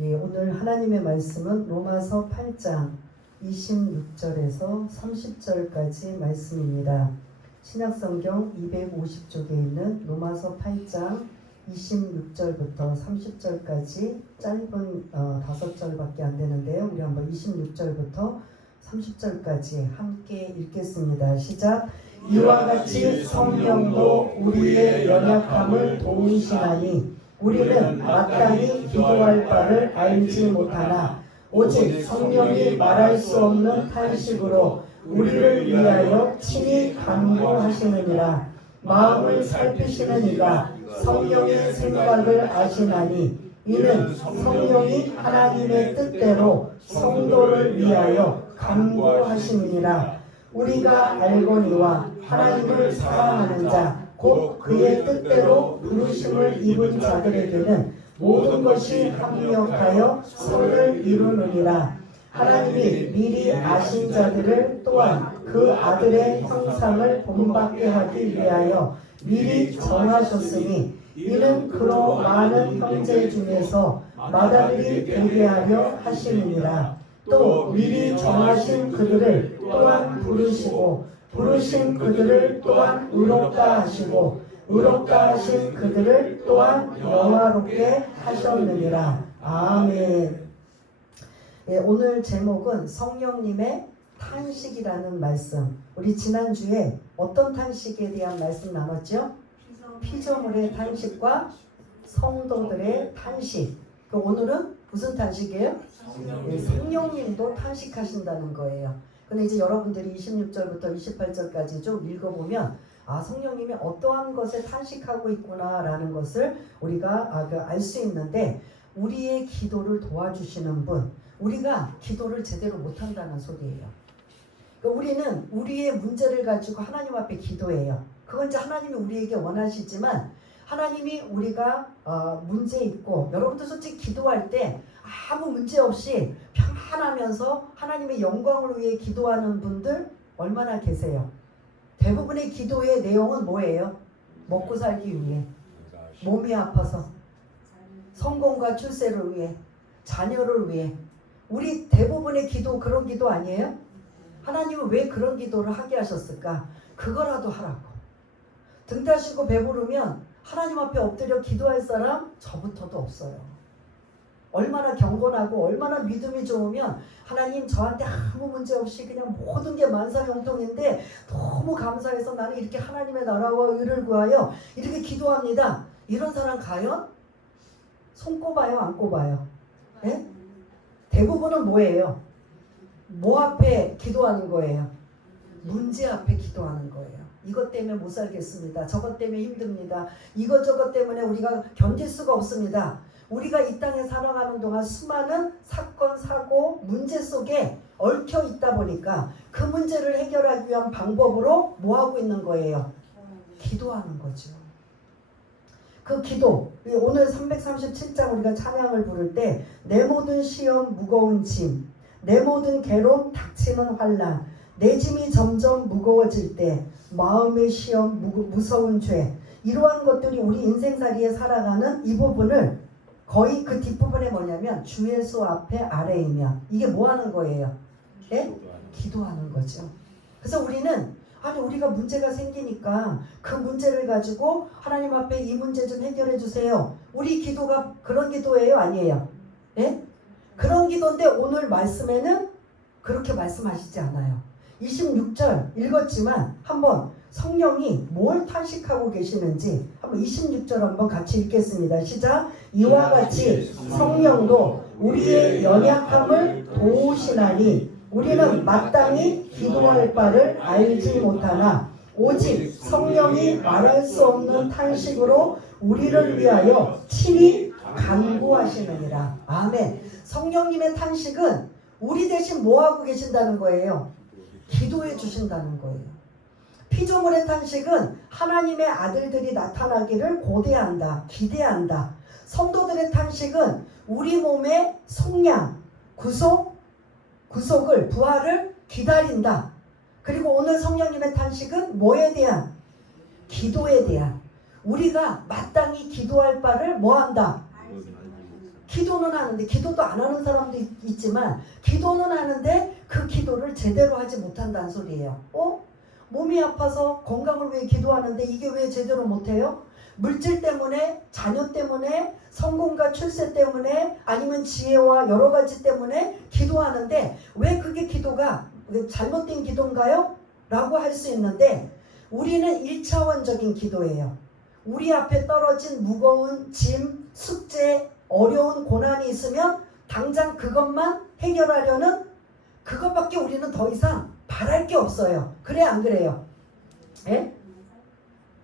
예, 오늘 하나님의 말씀은 로마서 8장 26절에서 30절까지 말씀입니다. 신약성경 250쪽에 있는 로마서 8장 26절부터 30절까지 짧은 5절밖에 안 되는데요. 우리 한번 26절부터 30절까지 함께 읽겠습니다. 시작. 이와 같이 성령도 우리의 연약함을 도우시나니 우리는 마땅히 기도할 바를 알지 못하나 오직 성령이 말할 수 없는 탄식으로 우리를 위하여 친히 간구하시느니라. 마음을 살피시는 이가 성령의 생각을 아시나니 이는 성령이 하나님의 뜻대로 성도를 위하여 간구하시느니라. 우리가 알거니와 하나님을 사랑하는 자 곧 그의 뜻대로 부르심을 입은 자들에게는 모든 것이 합력하여 선을 이루느니라. 하나님이 미리 아신 자들을 또한 그 아들의 형상을 본받게 하기 위하여 미리 정하셨으니 이는 그로 많은 형제 중에서 맏아들이 되게 하려 하시느니라. 또 미리 정하신 그들을 또한 부르시고 부르신 그들을 또한 의롭다 하시고 의롭다 하신 그들을 또한 영화롭게 하셨느니라. 아멘. 예, 오늘 제목은 성령님의 탄식이라는 말씀. 우리 지난주에 어떤 탄식에 대한 말씀 나눴죠? 피조물의 탄식과 성도들의 탄식. 오늘은 무슨 탄식이에요? 예, 성령님도 탄식하신다는 거예요. 근데 이제 여러분들이 26절부터 28절까지 좀 읽어보면 성령님이 어떠한 것에 탄식하고 있구나라는 것을 우리가 알 수 있는데 우리의 기도를 도와주시는 분, 우리가 기도를 제대로 못한다는 소리예요. 그러니까 우리는 우리의 문제를 가지고 하나님 앞에 기도해요. 그건 이제 하나님이 우리에게 원하시지만 하나님이 우리가 문제 있고 여러분들 솔직히 기도할 때 아무 문제 없이 평안하면서 하나님의 영광을 위해 기도하는 분들 얼마나 계세요? 대부분의 기도의 내용은 뭐예요? 먹고 살기 위해, 몸이 아파서, 성공과 출세를 위해, 자녀를 위해. 우리 대부분의 기도 그런 기도 아니에요? 하나님은 왜 그런 기도를 하게 하셨을까? 그거라도 하라고. 등 따시고 배부르면 하나님 앞에 엎드려 기도할 사람 저부터도 없어요. 얼마나 경건하고 얼마나 믿음이 좋으면 하나님 저한테 아무 문제 없이 그냥 모든 게 만사형통인데 너무 감사해서 나는 이렇게 하나님의 나라와 의를 구하여 이렇게 기도합니다. 이런 사람 과연 손 꼽아요? 안 꼽아요? 네? 대부분은 뭐예요? 뭐 앞에 기도하는 거예요? 문제 앞에 기도하는 거예요. 이것 때문에 못 살겠습니다. 저것 때문에 힘듭니다. 이것저것 때문에 우리가 견딜 수가 없습니다. 우리가 이 땅에 살아가는 동안 수많은 사건, 사고, 문제 속에 얽혀 있다 보니까 그 문제를 해결하기 위한 방법으로 뭐 하고 있는 거예요? 기도하는 거죠. 그 기도, 오늘 337장 우리가 찬양을 부를 때 내 모든 시험 무거운 짐, 내 모든 괴로움 닥치는 환난, 내 짐이 점점 무거워질 때 마음의 시험 무서운 죄, 이러한 것들이 우리 인생살이에 살아가는 이 부분을 거의 그 뒷부분에 뭐냐면 주 예수 앞에 아래이면 이게 뭐 하는 거예요? 예? 기도하는 거죠. 그래서 우리는 우리가 문제가 생기니까 그 문제를 가지고 하나님 앞에 이 문제 좀 해결해 주세요. 우리 기도가 그런 기도예요? 아니에요? 예? 그런 기도인데 오늘 말씀에는 그렇게 말씀하시지 않아요. 26절 읽었지만 한번 성령이 뭘 탄식하고 계시는지 한번 26절 한번 같이 읽겠습니다. 시작. 이와 같이 성령도 우리의 연약함을 도우시나니 우리는 마땅히 기도할 바를 알지 못하나 오직 성령이 말할 수 없는 탄식으로 우리를 위하여 친히 간구하시느니라. 아멘. 성령님의 탄식은 우리 대신 뭐 하고 계신다는 거예요? 기도해 주신다는 거예요. 피조물의 탄식은 하나님의 아들들이 나타나기를 고대한다, 기대한다. 성도들의 탄식은 우리 몸의 속량, 구속을, 부활을 기다린다. 그리고 오늘 성령님의 탄식은 뭐에 대한? 기도에 대한. 우리가 마땅히 기도할 바를 뭐 한다? 기도는 하는데, 기도도 안 하는 사람도 있지만 기도는 하는데 그 기도를 제대로 하지 못한다는 소리예요. 몸이 아파서 건강을 위해 기도하는데 이게 왜 제대로 못해요? 물질 때문에, 자녀 때문에, 성공과 출세 때문에, 아니면 지혜와 여러 가지 때문에 기도하는데 왜 그게 기도가 잘못된 기도인가요? 라고 할 수 있는데, 우리는 1차원적인 기도예요. 우리 앞에 떨어진 무거운 짐, 숙제, 어려운 고난이 있으면 당장 그것만 해결하려는, 그것밖에 우리는 더 이상 바랄 게 없어요. 그래 안 그래요? 예?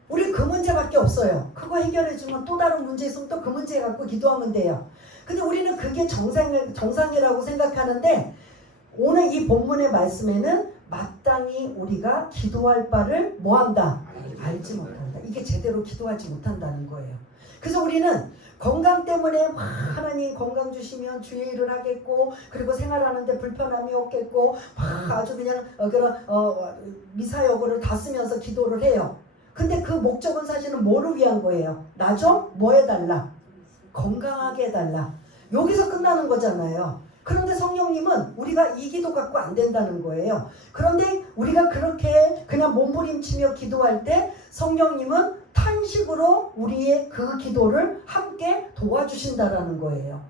우리 그 문제밖에 없어요. 그거 해결해주면 또 다른 문제 있으면 또 그 문제 갖고 기도하면 돼요. 근데 우리는 그게 정상이라고 생각하는데, 오늘 이 본문의 말씀에는 마땅히 우리가 기도할 바를 뭐한다? 알지 못한다. 이게 제대로 기도하지 못한다는 거예요. 그래서 우리는 건강 때문에 막 하나님 건강 주시면 주의 일을 하겠고, 그리고 생활하는데 불편함이 없겠고, 막 아주 그냥 미사여구를 다 쓰면서 기도를 해요. 근데 그 목적은 사실은 뭐를 위한 거예요? 나 좀 뭐 해달라? 건강하게 해달라. 여기서 끝나는 거잖아요. 그런데 성령님은 우리가 이 기도 갖고 안 된다는 거예요. 그런데 우리가 그렇게 그냥 몸부림치며 기도할 때 성령님은 탄식으로 우리의 그 기도를 함께 도와주신다라는 거예요.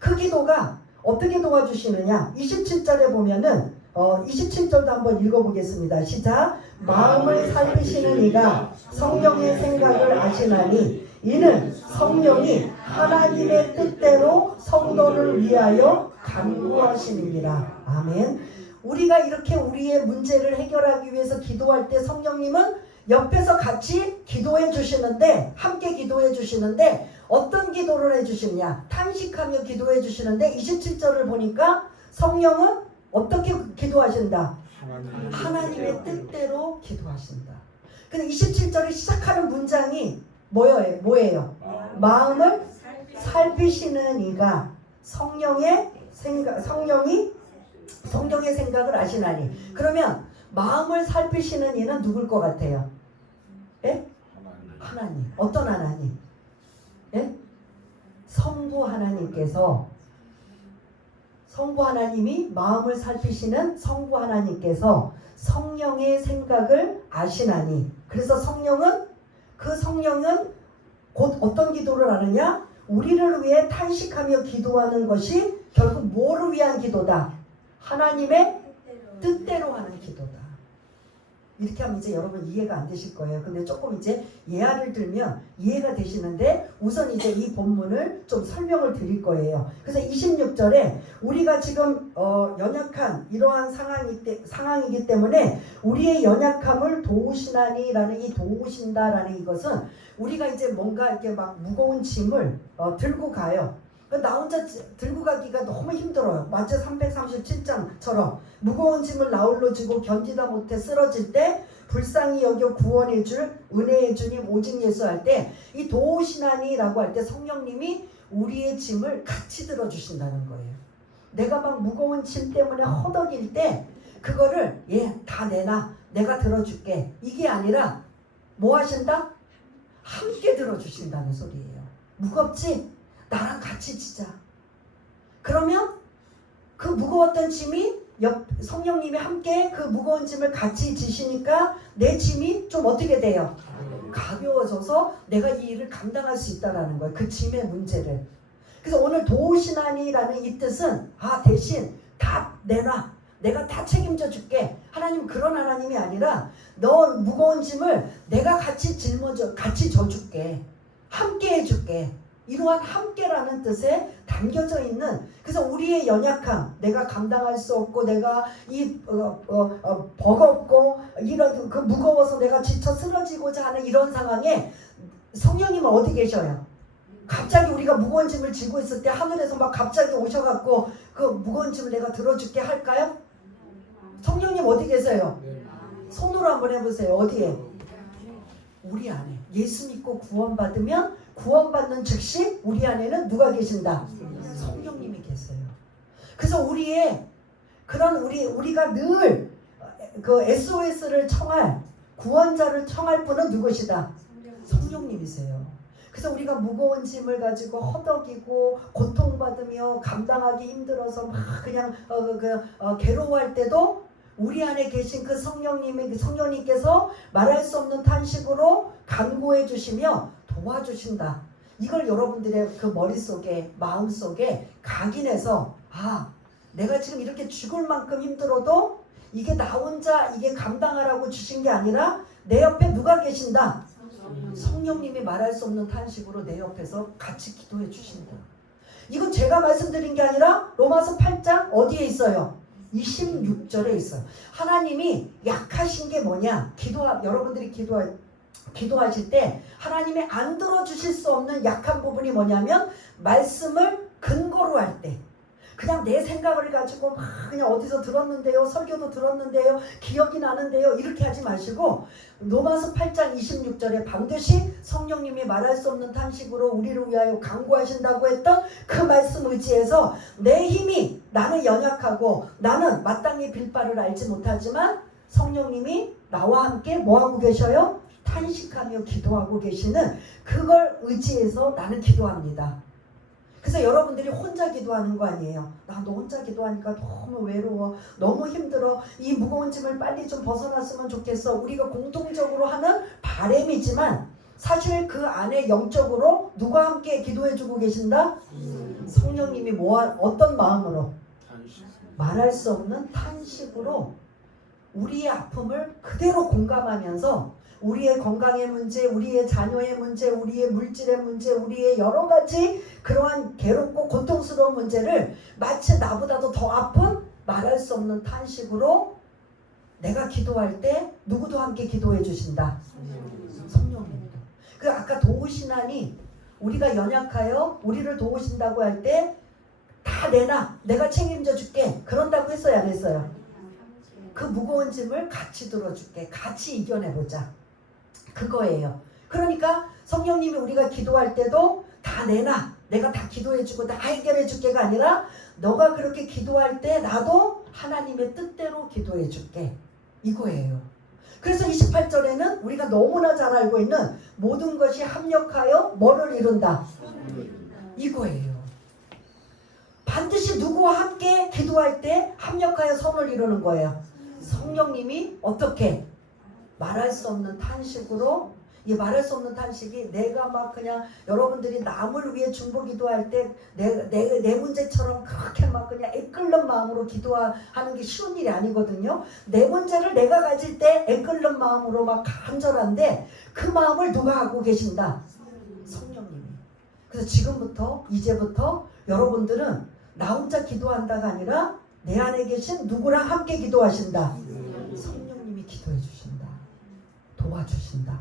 그 기도가 어떻게 도와주시느냐? 27절에 보면은 27절도 한번 읽어보겠습니다. 시작. 마음을 살피시는 이가 성령의 생각을 아시나니 이는 성령이 하나님의 뜻대로 성도를 위하여 간구하시느니라. 아멘. 우리가 이렇게 우리의 문제를 해결하기 위해서 기도할 때 성령님은 옆에서 같이 기도해 주시는데, 함께 기도해 주시는데, 어떤 기도를 해 주시느냐? 탄식하며 기도해 주시는데 27절을 보니까 성령은 어떻게 기도하신다? 하나님의 뜻대로 기도하신다. 근데 27절을 시작하는 문장이 뭐예요? 마음을 살피시는 이가 성령의 생각을 아시나니. 그러면 마음을 살피시는 이는 누굴 것 같아요? 예? 하나님. 어떤 하나님? 예? 성부 하나님께서, 성부 하나님이 마음을 살피시는 성부 하나님께서 성령의 생각을 아시나니. 그래서 그 성령은 곧 어떤 기도를 하느냐? 우리를 위해 탄식하며 기도하는 것이 결국 뭐를 위한 기도다? 하나님의 뜻대로 하는 기도다. 이렇게 하면 이제 여러분 이해가 안 되실 거예요. 근데 조금 이제 예화를 들면 이해가 되시는데, 우선 이제 이 본문을 좀 설명을 드릴 거예요. 그래서 26절에 우리가 지금 연약한 이러한 상황이기 때문에 우리의 연약함을 도우시나니라는 이 도우신다라는 이것은, 우리가 이제 뭔가 이렇게 막 무거운 짐을 들고 가요. 나 혼자 들고 가기가 너무 힘들어요. 마태 337장처럼 무거운 짐을 나홀로 지고 견디다 못해 쓰러질 때 불쌍히 여겨 구원해 줄 은혜의 주님 오직 예수 할 때, 이 도우시나니라고 할 때 성령님이 우리의 짐을 같이 들어주신다는 거예요. 내가 막 무거운 짐 때문에 허덕일 때 그거를 다 내놔, 내가 들어줄게, 이게 아니라 뭐 하신다? 함께 들어주신다는 소리예요. 무겁지? 나랑 같이 지자. 그러면 그 무거웠던 짐이 성령님이 함께 그 무거운 짐을 같이 지시니까 내 짐이 좀 어떻게 돼요? 가벼워져서 내가 이 일을 감당할 수 있다는 거예요. 그 짐의 문제를. 그래서 오늘 도우시나니라는 이 뜻은 대신 다 내놔, 내가 다 책임져 줄게. 하나님 그런 하나님이 아니라 너 무거운 짐을 내가 같이 같이 져줄게, 함께 해줄게. 이러한 함께라는 뜻에 담겨져 있는, 그래서 우리의 연약함, 내가 감당할 수 없고 내가 버겁고 이런 그 무거워서 내가 지쳐 쓰러지고자 하는 이런 상황에 성령님은 어디 계셔요? 갑자기 우리가 무거운 짐을 지고 있을 때 하늘에서 막 갑자기 오셔갖고 그 무거운 짐을 내가 들어줄게 할까요? 성령님 어디 계세요? 손으로 한번 해보세요. 어디에? 우리 안에. 예수 믿고 구원받으면 구원받는 즉시 우리 안에는 누가 계신다? 성령님이 계세요. 그래서 우리의 그런 우리가 늘 그 SOS를 청할, 구원자를 청할 분은 누구시다? 성령님이세요. 그래서 우리가 무거운 짐을 가지고 허덕이고 고통받으며 감당하기 힘들어서 막 그냥 괴로워할 때도 우리 안에 계신 그 성령님께서 말할 수 없는 탄식으로 간구해 주시며 도와주신다. 이걸 여러분들의 그 머릿속에 마음속에 각인해서 내가 지금 이렇게 죽을 만큼 힘들어도 이게 나 혼자 이게 감당하라고 주신 게 아니라 내 옆에 누가 계신다? 성령님이 말할 수 없는 탄식으로 내 옆에서 같이 기도해 주신다. 이건 제가 말씀드린 게 아니라 로마서 8장 어디에 있어요? 26절에 있어요. 하나님이 약하신 게 뭐냐? 여러분들이 기도하실 때 하나님이 안 들어주실 수 없는 약한 부분이 뭐냐면 말씀을 근거로 할 때 그냥 내 생각을 가지고 막 그냥 어디서 들었는데요, 설교도 들었는데요, 기억이 나는데요, 이렇게 하지 마시고 로마서 8장 26절에 반드시 성령님이 말할 수 없는 탄식으로 우리를 위하여 간구하신다고 했던 그 말씀 의지해서 내 힘이 나는 연약하고 나는 마땅히 빌 바를 알지 못하지만 성령님이 나와 함께 뭐하고 계셔요? 탄식하며 기도하고 계시는 그걸 의지해서 나는 기도합니다. 그래서 여러분들이 혼자 기도하는 거 아니에요. 나도 혼자 기도하니까 너무 외로워, 너무 힘들어, 이 무거운 짐을 빨리 좀 벗어났으면 좋겠어. 우리가 공통적으로 하는 바람이지만 사실 그 안에 영적으로 누가 함께 기도해주고 계신다? 성령님이 어떤 마음으로? 말할 수 없는 탄식으로 우리의 아픔을 그대로 공감하면서 우리의 건강의 문제, 우리의 자녀의 문제, 우리의 물질의 문제, 우리의 여러 가지 그러한 괴롭고 고통스러운 문제를 마치 나보다도 더 아픈 말할 수 없는 탄식으로 내가 기도할 때 누구도 함께 기도해 주신다. 성령님도. 그 아까 도우시나니 우리가 연약하여 우리를 도우신다고 할 때 다 내놔, 내가 책임져 줄게, 그런다고 했어요, 안 했어요? 그 무거운 짐을 같이 들어줄게, 같이 이겨내보자, 그거예요. 그러니까 성령님이 우리가 기도할 때도 다 내놔, 내가 다 기도해주고 다 해결해줄게가 아니라 너가 그렇게 기도할 때 나도 하나님의 뜻대로 기도해줄게, 이거예요. 그래서 28절에는 우리가 너무나 잘 알고 있는 모든 것이 합력하여 뭐를 이룬다? 이거예요. 반드시 누구와 함께 기도할 때 합력하여 선을 이루는 거예요. 성령님이 어떻게? 말할 수 없는 탄식으로, 이 말할 수 없는 탄식이 내가 막 그냥 여러분들이 남을 위해 중보 기도할 때 내 문제처럼 그렇게 막 그냥 애끓는 마음으로 기도하는 게 쉬운 일이 아니거든요. 내 문제를 내가 가질 때 애끓는 마음으로 막 간절한데 그 마음을 누가 하고 계신다? 성령님이. 그래서 지금부터 이제부터 여러분들은 나 혼자 기도한다가 아니라 내 안에 계신 누구랑 함께 기도하신다? 성령님이 기도해 주신다. 도와주신다.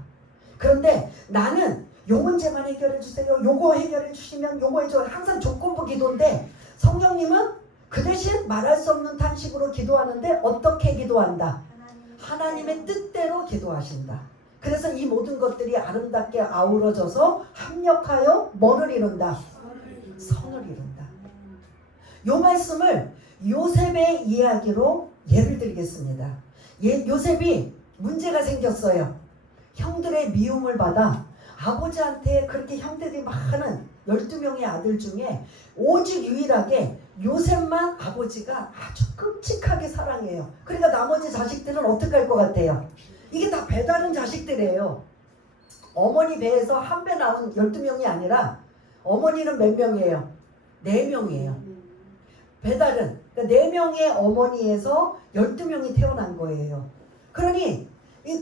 그런데 나는 요 문제만 해결해 주세요, 요거 해결해 주시면 요거 해줘, 항상 조건부 기도인데 성령님은 그 대신 말할 수 없는 탄식으로 기도하는데 어떻게 기도한다? 하나님의 뜻대로 기도하신다. 그래서 이 모든 것들이 아름답게 아우러져서 합력하여 뭐를 이룬다? 선을 이룬다. 요 말씀을 요셉의 이야기로 예를 들겠습니다. 요셉이 문제가 생겼어요. 형들의 미움을 받아 아버지한테 그렇게 형들이 많은 12명의 아들 중에 오직 유일하게 요셉만 아버지가 아주 끔찍하게 사랑해요. 그러니까 나머지 자식들은 어떻게 할 것 같아요? 이게 다 배다른 자식들이에요. 어머니 배에서 한 배 나온 12명이 아니라 어머니는 몇 명이에요? 4명이에요. 배다른, 그러니까 4명의 어머니에서 12명이 태어난 거예요. 그러니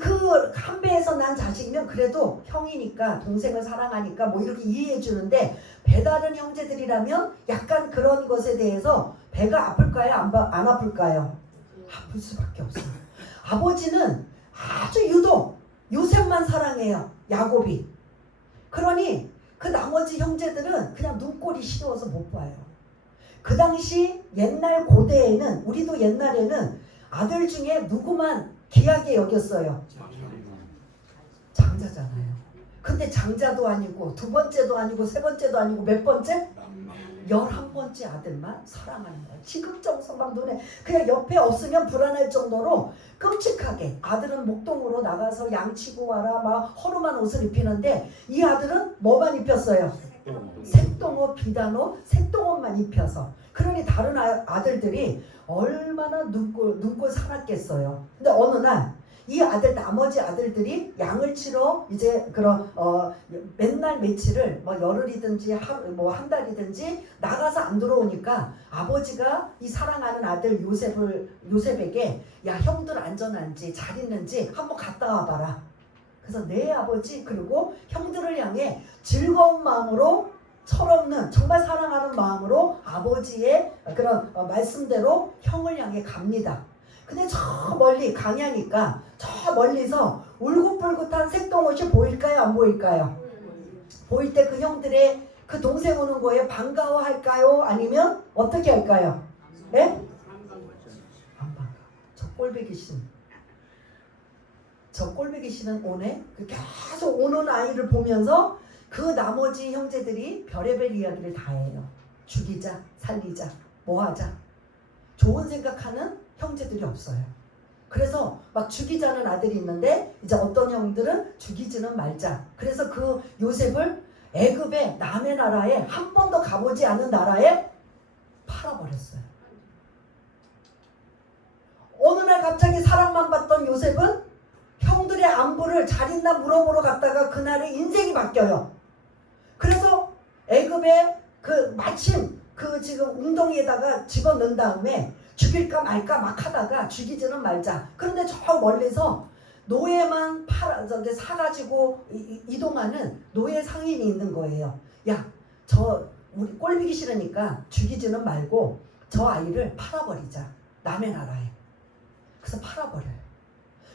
그 한 배에서 난 자식이면 그래도 형이니까 동생을 사랑하니까 뭐 이렇게 이해해 주는데 배다른 형제들이라면 약간 그런 것에 대해서 배가 아플까요? 안 아플까요? 아플 수밖에 없어요. 아버지는 아주 유독 요셉만 사랑해요. 야곱이. 그러니 그 나머지 형제들은 그냥 눈꼴이 시려워서 못 봐요. 그 당시 옛날 고대에는, 우리도 옛날에는 아들 중에 누구만 귀하게 여겼어요? 장자잖아요. 근데 장자도 아니고 두 번째도 아니고 세 번째도 아니고 몇 번째? 11번째 아들만 사랑하는 거야. 지극정성 막 눈에 그냥 옆에 없으면 불안할 정도로 끔찍하게 아들은 목동으로 나가서 양치고 와라 막 허름한 옷을 입히는데 이 아들은 뭐만 입혔어요? 색동옷, 비단옷, 색동옷만 입혀서. 그러니 다른 아들들이 얼마나 눈꼴 살았겠어요. 근데 어느 날 이 아들 나머지 아들들이 양을 치러 이제 그런 맨날 며칠을 뭐 열흘이든지 한 달이든지 나가서 안 들어오니까 아버지가 이 사랑하는 아들 요셉에게 야 형들 안전한지 잘 있는지 한번 갔다 와봐라. 그래서 내 아버지 그리고 형들을 향해 즐거운 마음으로 철없는 정말 사랑하는 마음으로 아버지의 그런 말씀대로 형을 향해 갑니다. 근데 저 멀리 강야니까 저 멀리서 울긋불긋한 색동옷이 보일까요? 안 보일까요? 보일 때 그 형들의 그 동생 오는 거에 반가워할까요? 아니면 어떻게 할까요? 네? 안 반가. 저 꼴보기 싫은 오네? 계속 오는 아이를 보면서 그 나머지 형제들이 별의별 이야기를 다 해요. 죽이자, 살리자, 뭐하자. 좋은 생각하는 형제들이 없어요. 그래서 막 죽이자는 아들이 있는데 이제 어떤 형들은 죽이지는 말자. 그래서 그 요셉을 애굽의 남의 나라에 한 번도 가보지 않은 나라에 팔아버렸어요. 어느 날 갑자기 사랑만 받던 요셉은 형들의 안부를 잘 있나 물어보러 갔다가 그날에 인생이 바뀌어요. 그래서 애굽에 마침 지금 웅덩이에다가 집어넣은 다음에 죽일까 말까 막 하다가 죽이지는 말자. 그런데 저 멀리서 노예만 사가지고 이동하는 노예 상인이 있는 거예요. 야, 우리 꼴보기 싫으니까 죽이지는 말고 저 아이를 팔아버리자. 남의 나라에. 그래서 팔아버려요.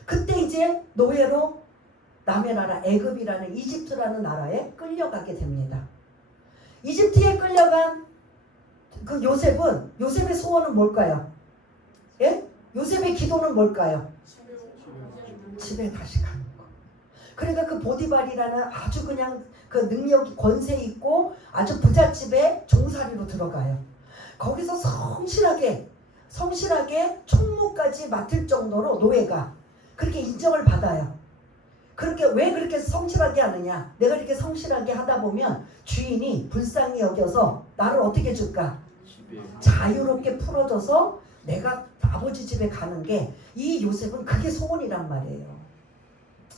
그때 이제 노예로 남의 나라 애굽이라는 이집트라는 나라에 끌려가게 됩니다. 이집트에 끌려간 그 요셉의 소원은 뭘까요? 예? 요셉의 기도는 뭘까요? 집에 다시 가는 거. 그러니까 그 보디발이라는 아주 그냥 그 능력이 권세 있고 아주 부잣집에 종살이로 들어가요. 거기서 성실하게 총무까지 맡을 정도로 노예가 그렇게 인정을 받아요. 왜 그렇게 성실하게 하느냐? 내가 이렇게 성실하게 하다 보면 주인이 불쌍히 여겨서 나를 어떻게 줄까? 자유롭게 풀어줘서 내가 아버지 집에 가는 게 이 요셉은 그게 소원이란 말이에요.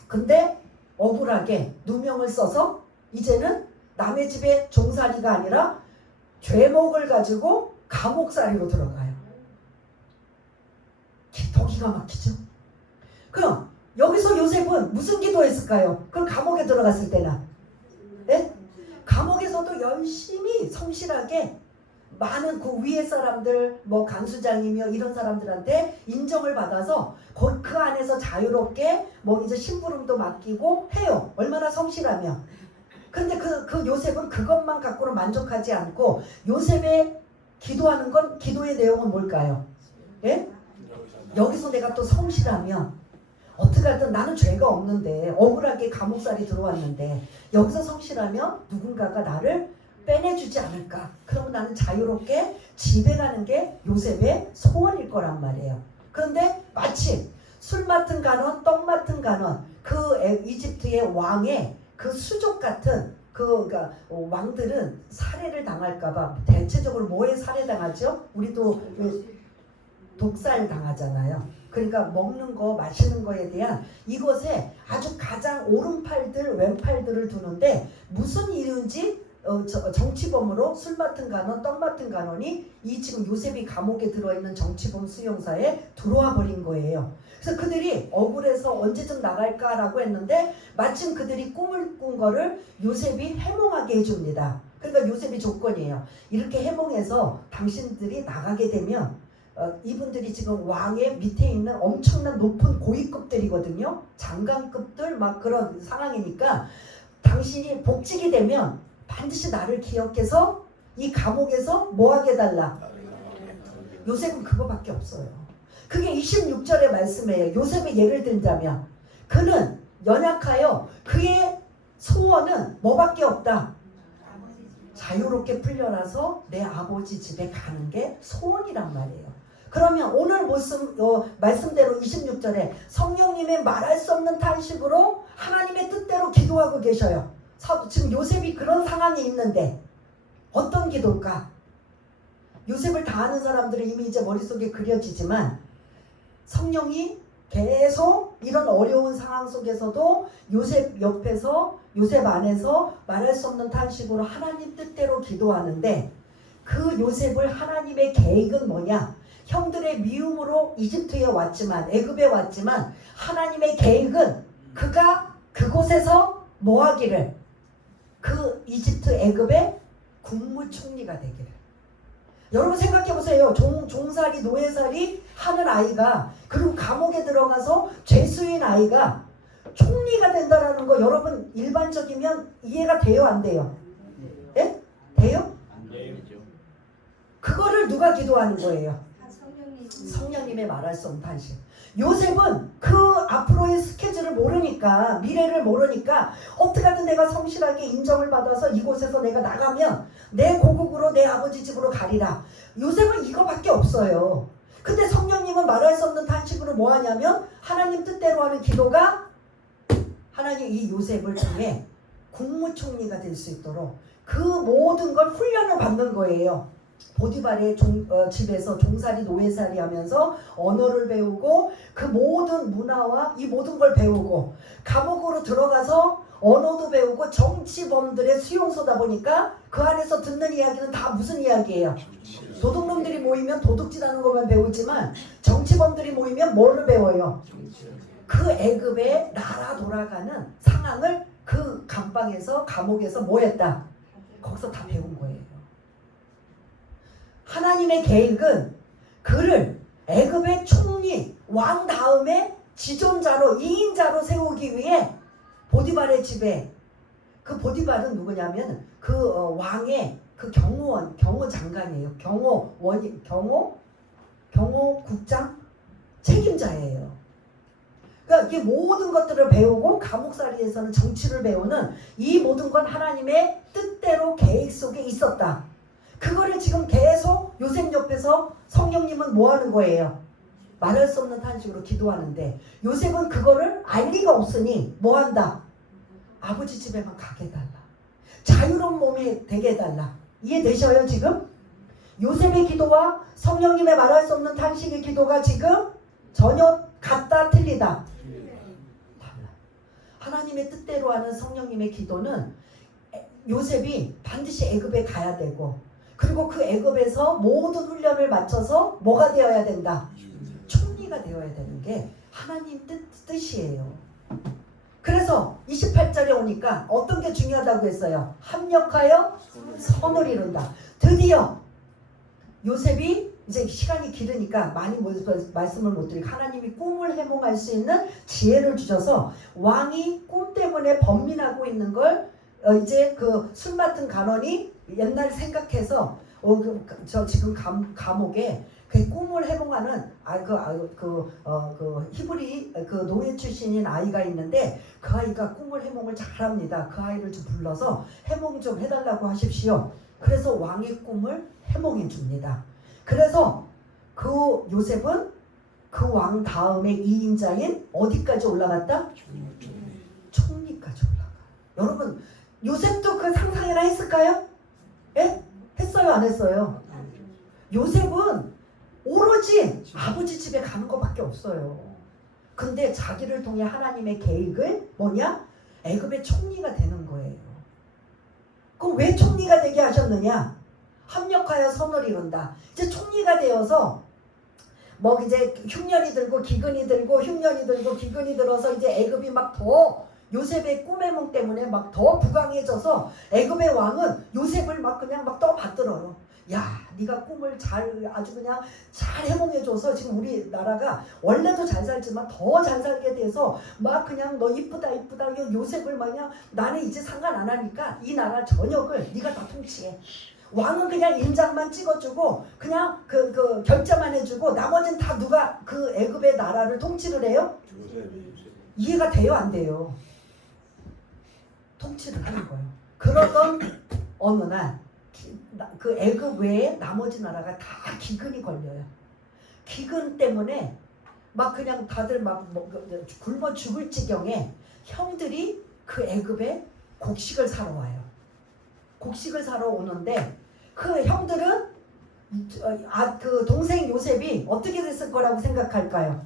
근데 억울하게 누명을 써서 이제는 남의 집에 종살이가 아니라 죄목을 가지고 감옥살이로 들어가요. 더 기가 막히죠? 그럼 여기서 요셉은 무슨 기도했을까요? 그 감옥에 들어갔을 때는 네? 감옥에서도 열심히 성실하게 많은 그 위에 사람들 뭐 간수장이며 이런 사람들한테 인정을 받아서 그 안에서 자유롭게 뭐 이제 심부름도 맡기고 해요. 얼마나 성실하면. 그런데 그 요셉은 그것만 갖고는 만족하지 않고 요셉의 기도하는 건 기도의 내용은 뭘까요? 예? 여기서 내가 또 성실하면 어떻게 하든 나는 죄가 없는데 억울하게 감옥살이 들어왔는데 여기서 성실하면 누군가가 나를 빼내주지 않을까. 그러면 나는 자유롭게 집에 가는 게 요셉의 소원일 거란 말이에요. 그런데 마치 술 맡은 간원, 떡 맡은 간원, 이집트의 왕의 그 수족 같은 그러니까 왕들은 살해를 당할까봐 대체적으로 뭐에 살해당하죠? 우리도 독살 당하잖아요. 그러니까 먹는 거, 마시는 거에 대한 이것에 아주 가장 오른팔들, 왼팔들을 두는데 무슨 이유인지 정치범으로 술 맡은 간원, 떡 맡은 간원이 이 지금 요셉이 감옥에 들어있는 정치범 수용사에 들어와 버린 거예요. 그래서 그들이 억울해서 언제쯤 나갈까라고 했는데 마침 그들이 꿈을 꾼 거를 요셉이 해몽하게 해줍니다. 그러니까 요셉이 조건이에요. 이렇게 해몽해서 당신들이 나가게 되면 이분들이 지금 왕의 밑에 있는 엄청난 높은 고위급들이거든요. 장관급들 막 그런 상황이니까 당신이 복직이 되면 반드시 나를 기억해서 이 감옥에서 뭐하게 해달라. 요셉은 그거밖에 없어요. 그게 26절의 말씀이에요. 요셉의 예를 들자면 그는 연약하여 그의 소원은 뭐밖에 없다. 자유롭게 풀려나서 내 아버지 집에 가는 게 소원이란 말이에요. 그러면 오늘 말씀대로 26절에 성령님의 말할 수 없는 탄식으로 하나님의 뜻대로 기도하고 계셔요. 지금 요셉이 그런 상황이 있는데 어떤 기도일까? 요셉을 다 아는 사람들은 이미 이제 머릿속에 그려지지만 성령이 계속 이런 어려운 상황 속에서도 요셉 옆에서 요셉 안에서 말할 수 없는 탄식으로 하나님 뜻대로 기도하는데 그 요셉을 하나님의 계획은 뭐냐? 형들의 미움으로 이집트에 왔지만 애굽에 왔지만 하나님의 계획은 그가 그곳에서 뭐 하기를 그 이집트 애굽의 국무총리가 되기를. 여러분 생각해보세요. 종살이 노예살이 하는 아이가 그리고 감옥에 들어가서 죄수인 아이가 총리가 된다라는 거 여러분 일반적이면 이해가 돼요 안 돼요? 예? 돼요? 안 되죠. 그거를 누가 기도하는 거예요? 성령님의 말할 수 없는 탄식. 요셉은 그 앞으로의 스케줄을 모르니까 미래를 모르니까 어떻게 하든 내가 성실하게 인정을 받아서 이곳에서 내가 나가면 내 고국으로 내 아버지 집으로 가리라. 요셉은 이거밖에 없어요. 근데 성령님은 말할 수 없는 탄식으로 뭐 하냐면 하나님 뜻대로 하는 기도가 하나님 이 요셉을 통해 국무총리가 될 수 있도록 그 모든 걸 훈련을 받는 거예요. 보디발의 집에서 종살이 노예살이 하면서 언어를 배우고 그 모든 문화와 이 모든 걸 배우고 감옥으로 들어가서 언어도 배우고 정치범들의 수용소다 보니까 그 안에서 듣는 이야기는 다 무슨 이야기예요? 도둑놈들이 모이면 도둑질하는 것만 배우지만 정치범들이 모이면 뭐를 배워요? 그 애굽의 나라 돌아가는 상황을 그 감방에서 감옥에서 뭐 했다? 거기서 다 배운 거예요. 하나님의 계획은 그를 애굽의 총리 왕 다음에 지존자로 2인자로 세우기 위해 보디발의 집에 그 보디발은 누구냐면 그 왕의 그 경호장관이에요. 경호국장 책임자예요. 그러니까 이 모든 것들을 배우고 감옥살이에서는 정치를 배우는 이 모든 건 하나님의 뜻대로 계획 속에 있었다. 그거를 지금 계속 요셉 옆에서 성령님은 뭐 하는 거예요? 말할 수 없는 탄식으로 기도하는데 요셉은 그거를 알 리가 없으니 뭐 한다? 아버지 집에만 가게 해달라. 자유로운 몸이 되게 해달라. 이해되셔요 지금? 요셉의 기도와 성령님의 말할 수 없는 탄식의 기도가 지금 전혀 같다 틀리다? 달라. 하나님의 뜻대로 하는 성령님의 기도는 요셉이 반드시 애굽에 가야 되고 그리고 그 애굽에서 모든 훈련을 마쳐서 뭐가 되어야 된다? 총리가 되어야 되는 게 하나님 뜻이에요. 그래서 28절에 오니까 어떤 게 중요하다고 했어요? 합력하여 선을 이룬다. 드디어 요셉이 이제 시간이 길으니까 많이 말씀을 못 드리고 하나님이 꿈을 해몽할 수 있는 지혜를 주셔서 왕이 꿈 때문에 번민하고 있는 걸 이제 그 술 맡은 간원이 옛날 생각해서 저 지금 감옥에 그 꿈을 해몽하는 히브리 그 노예 출신인 아이가 있는데 그 아이가 꿈을 해몽을 잘합니다. 그 아이를 좀 불러서 해몽 좀 해달라고 하십시오. 그래서 왕의 꿈을 해몽해 줍니다. 그래서 그 요셉은 그 왕 다음에 2인자인 어디까지 올라갔다? 총리까지 올라가. 여러분 요셉도 그 상상이나 했을까요? 예? 했어요 안 했어요? 요셉은 오로지 아버지 집에 가는 것밖에 없어요. 근데 자기를 통해 하나님의 계획을 뭐냐? 애굽의 총리가 되는 거예요. 그럼 왜 총리가 되게 하셨느냐? 합력하여 선을 이룬다. 이제 총리가 되어서 뭐 이제 흉년이 들고 기근이 들고 흉년이 들고 기근이 들어서 이제 애굽이 막 더 요셉의 꿈의梦때문에 막 더 부강해져서 애굽의 왕은 요셉을 막 그냥 막 떠받들어요. 야, 네가 꿈을 아주 그냥 잘 해몽해줘서 지금 우리나라가 원래도 잘 살지만 더 잘 살게 돼서 막 그냥 너 이쁘다 요셉을 마냥 나는 이제 상관 안 하니까 이 나라 전역을 네가 다 통치해. 왕은 그냥 인장만 찍어주고 그냥 그 결제만 해주고 나머지는 다 누가 그 애굽의 나라를 통치를 해요? 이해가 돼요 안 돼요? 통치를 하는 거예요. 그러던 어느 날 그 애굽 외에 나머지 나라가 다 기근이 걸려요. 기근 때문에 막 그냥 다들 막 굶어 죽을 지경에 형들이 그 애굽에 곡식을 사러 와요. 곡식을 사러 오는데 그 형들은 그 동생 요셉이 어떻게 됐을 거라고 생각할까요?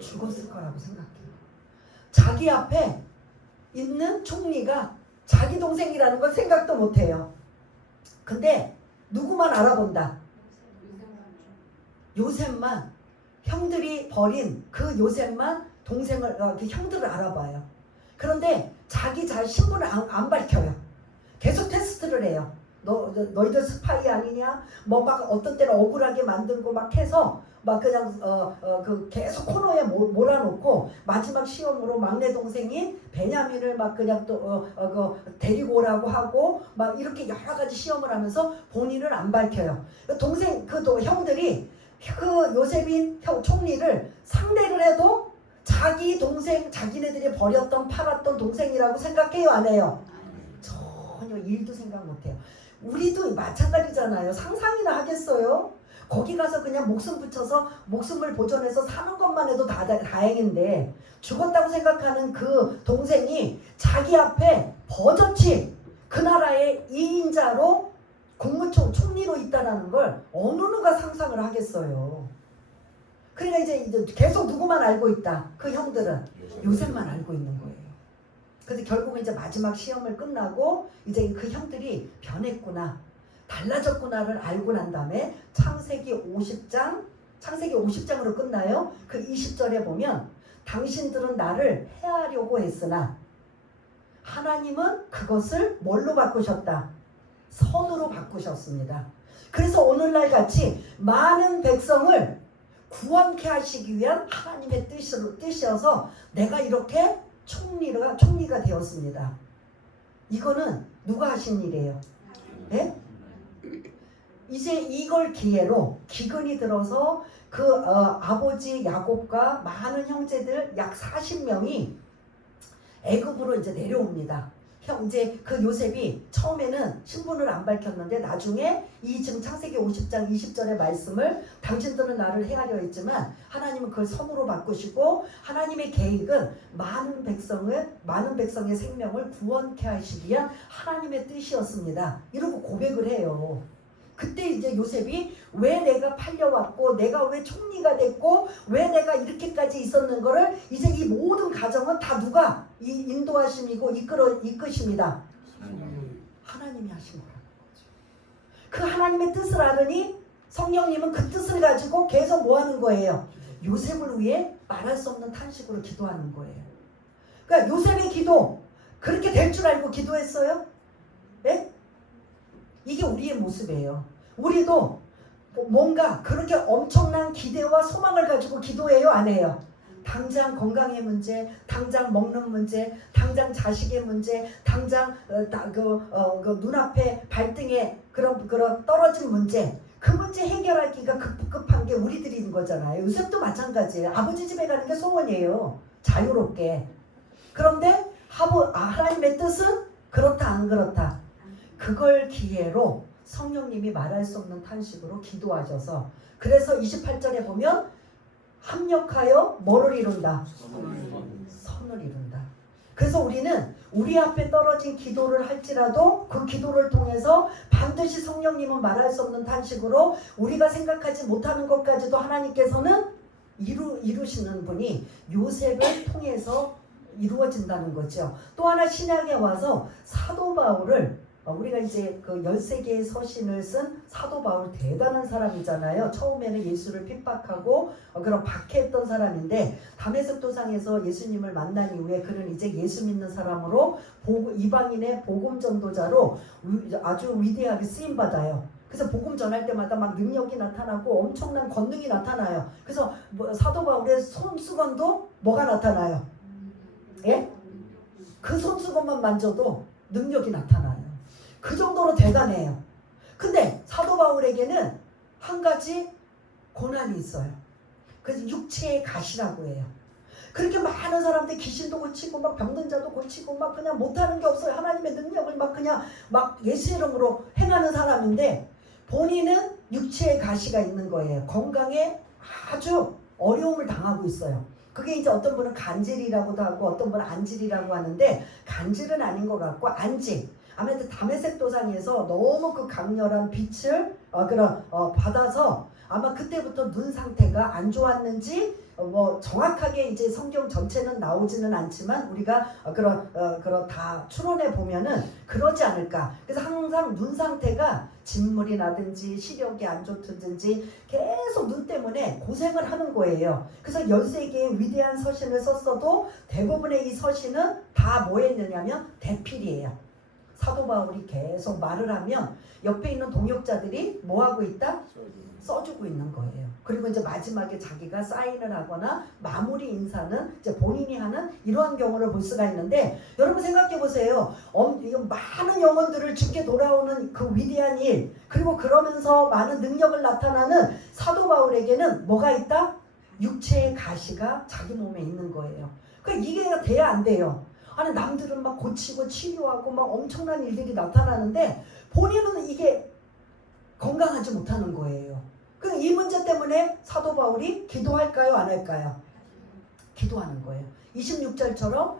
죽었을 거라고 생각해요. 자기 앞에 있는 총리가 자기 동생이라는 걸 생각도 못해요. 근데 누구만 알아본다? 요셉만. 형들이 버린 그 요셉만 동생을 그 형들을 알아봐요. 그런데 자기 신분을 안 밝혀요. 계속 테스트를 해요. 너희들 스파이 아니냐? 뭐 막 어떤 때는 억울하게 만들고 막 해서 막 그냥 그 계속 코너에 몰아놓고 마지막 시험으로 막내 동생인 베냐민을 막 그냥 또 데리고 오라고 하고 막 이렇게 여러 가지 시험을 하면서 본인을 안 밝혀요. 동생 형들이 그 요셉인 총리를 상대를 해도 자기 동생, 자기네들이 버렸던 팔았던 동생이라고 생각해요, 안 해요? 전혀 일도 생각 못해요. 우리도 마찬가지잖아요. 상상이나 하겠어요? 거기 가서 그냥 목숨 붙여서 목숨을 보존해서 사는 것만 해도 다행인데 죽었다고 생각하는 그 동생이 자기 앞에 버젓이 그 나라의 2인자로 총리로 있다는 걸 어느 누가 상상을 하겠어요. 그러니까 이제 계속 누구만 알고 있다. 그 형들은 요셉만 알고 있는 거예요. 그래서 결국은 이제 마지막 시험을 끝나고 이제 그 형들이 변했구나, 달라졌구나를 알고 난 다음에 창세기 50장으로 끝나요. 그 20절에 보면 당신들은 나를 해하려고 했으나 하나님은 그것을 뭘로 바꾸셨다? 선으로 바꾸셨습니다. 그래서 오늘날 같이 많은 백성을 구원케 하시기 위한 하나님의 뜻이어서 내가 이렇게 총리가 되었습니다. 이거는 누가 하신 일이에요? 네? 이제 이걸 기회로 기근이 들어서 그 아버지 야곱과 많은 형제들 약 40명이 애굽으로 이제 내려옵니다. 이제 그 요셉이 처음에는 신분을 안 밝혔는데 나중에 지금 창세기 50장 20절의 말씀을 당신들은 나를 행하려 했지만 하나님은 그걸 선으로 바꾸시고 하나님의 계획은 많은 백성의 생명을 구원케 하시기 위한 하나님의 뜻이었습니다. 이러고 고백을 해요. 그때 이제 요셉이 왜 내가 팔려왔고 내가 왜 총리가 됐고 왜 내가 이렇게까지 있었는 거를 이제 이 모든 가정은 다 누가 인도하심이고 이끄십니다. 하나님이 하신 거라는 거죠. 그 하나님의 뜻을 알으니 성령님은 그 뜻을 가지고 계속 뭐 하는 거예요? 요셉을 위해 말할 수 없는 탄식으로 기도하는 거예요. 그러니까 요셉의 기도 그렇게 될 줄 알고 기도했어요? 네? 이게 우리의 모습이에요. 우리도 뭔가 그렇게 엄청난 기대와 소망을 가지고 기도해요? 안 해요? 당장 건강의 문제, 당장 먹는 문제, 당장 자식의 문제, 당장 그 눈앞에 발등에 그런 떨어진 문제, 그 문제 해결하기가 급한 게 우리들인 거잖아요. 요셉도 마찬가지예요. 아버지 집에 가는 게 소원이에요. 자유롭게. 그런데 하나님의 뜻은 그렇다 안 그렇다. 그걸 기회로 성령님이 말할 수 없는 탄식으로 기도하셔서 그래서 28절에 보면 합력하여 뭐를 이룬다? 선을 이룬다. 그래서 우리는 우리 앞에 떨어진 기도를 할지라도 그 기도를 통해서 반드시 성령님은 말할 수 없는 탄식으로 우리가 생각하지 못하는 것까지도 하나님께서는 이루시는 분이 요셉을 통해서 이루어진다는 거죠. 또 하나 신약에 와서 사도 바울을 우리가 이제 그 13개의 서신을 쓴 사도 바울 대단한 사람이잖아요. 처음에는 예수를 핍박하고 그런 박해했던 사람인데 다메섹 도상에서 예수님을 만난 이후에 그는 이제 예수 믿는 사람으로 이방인의 복음 전도자로 아주 위대하게 쓰임 받아요. 그래서 복음 전할 때마다 막 능력이 나타나고 엄청난 권능이 나타나요. 그래서 사도 바울의 손수건도 뭐가 나타나요? 예? 그 손수건만 만져도 능력이 나타나요. 그 정도로 대단해요. 근데 사도 바울에게는 한 가지 고난이 있어요. 그래서 육체의 가시라고 해요. 그렇게 많은 사람들 귀신도 고치고 막 병든 자도 고치고 막 그냥 못하는 게 없어요. 하나님의 능력을 막 그냥 막 예수 이름으로 행하는 사람인데 본인은 육체의 가시가 있는 거예요. 건강에 아주 어려움을 당하고 있어요. 그게 이제 어떤 분은 간질이라고도 하고 어떤 분은 안질이라고 하는데 간질은 아닌 것 같고 안질. 아무래도 다메섹 도상에서 너무 그 강렬한 빛을 받아서 아마 그때부터 눈 상태가 안 좋았는지 뭐 정확하게 이제 성경 전체는 나오지는 않지만 우리가 그런 다 추론해 보면은 그러지 않을까. 그래서 항상 눈 상태가 진물이 나든지 시력이 안 좋든지 계속 눈 때문에 고생을 하는 거예요. 그래서 13개의 위대한 서신을 썼어도 대부분의 이 서신은 다 뭐 했느냐면 대필이에요. 사도 바울이 계속 말을 하면 옆에 있는 동역자들이 뭐 하고 있다? 써주고 있는 거예요. 그리고 이제 마지막에 자기가 사인을 하거나 마무리 인사는 이제 본인이 하는 이러한 경우를 볼 수가 있는데 여러분 생각해 보세요. 많은 영혼들을 주께 돌아오는 그 위대한 일 그리고 그러면서 많은 능력을 나타나는 사도 바울에게는 뭐가 있다? 육체의 가시가 자기 몸에 있는 거예요. 그러니까 이게 돼야 안 돼요. 아니 남들은 막 고치고 치료하고 막 엄청난 일들이 나타나는데 본인은 이게 건강하지 못하는 거예요. 이 문제 때문에 사도 바울이 기도할까요? 안 할까요? 기도하는 거예요. 26절처럼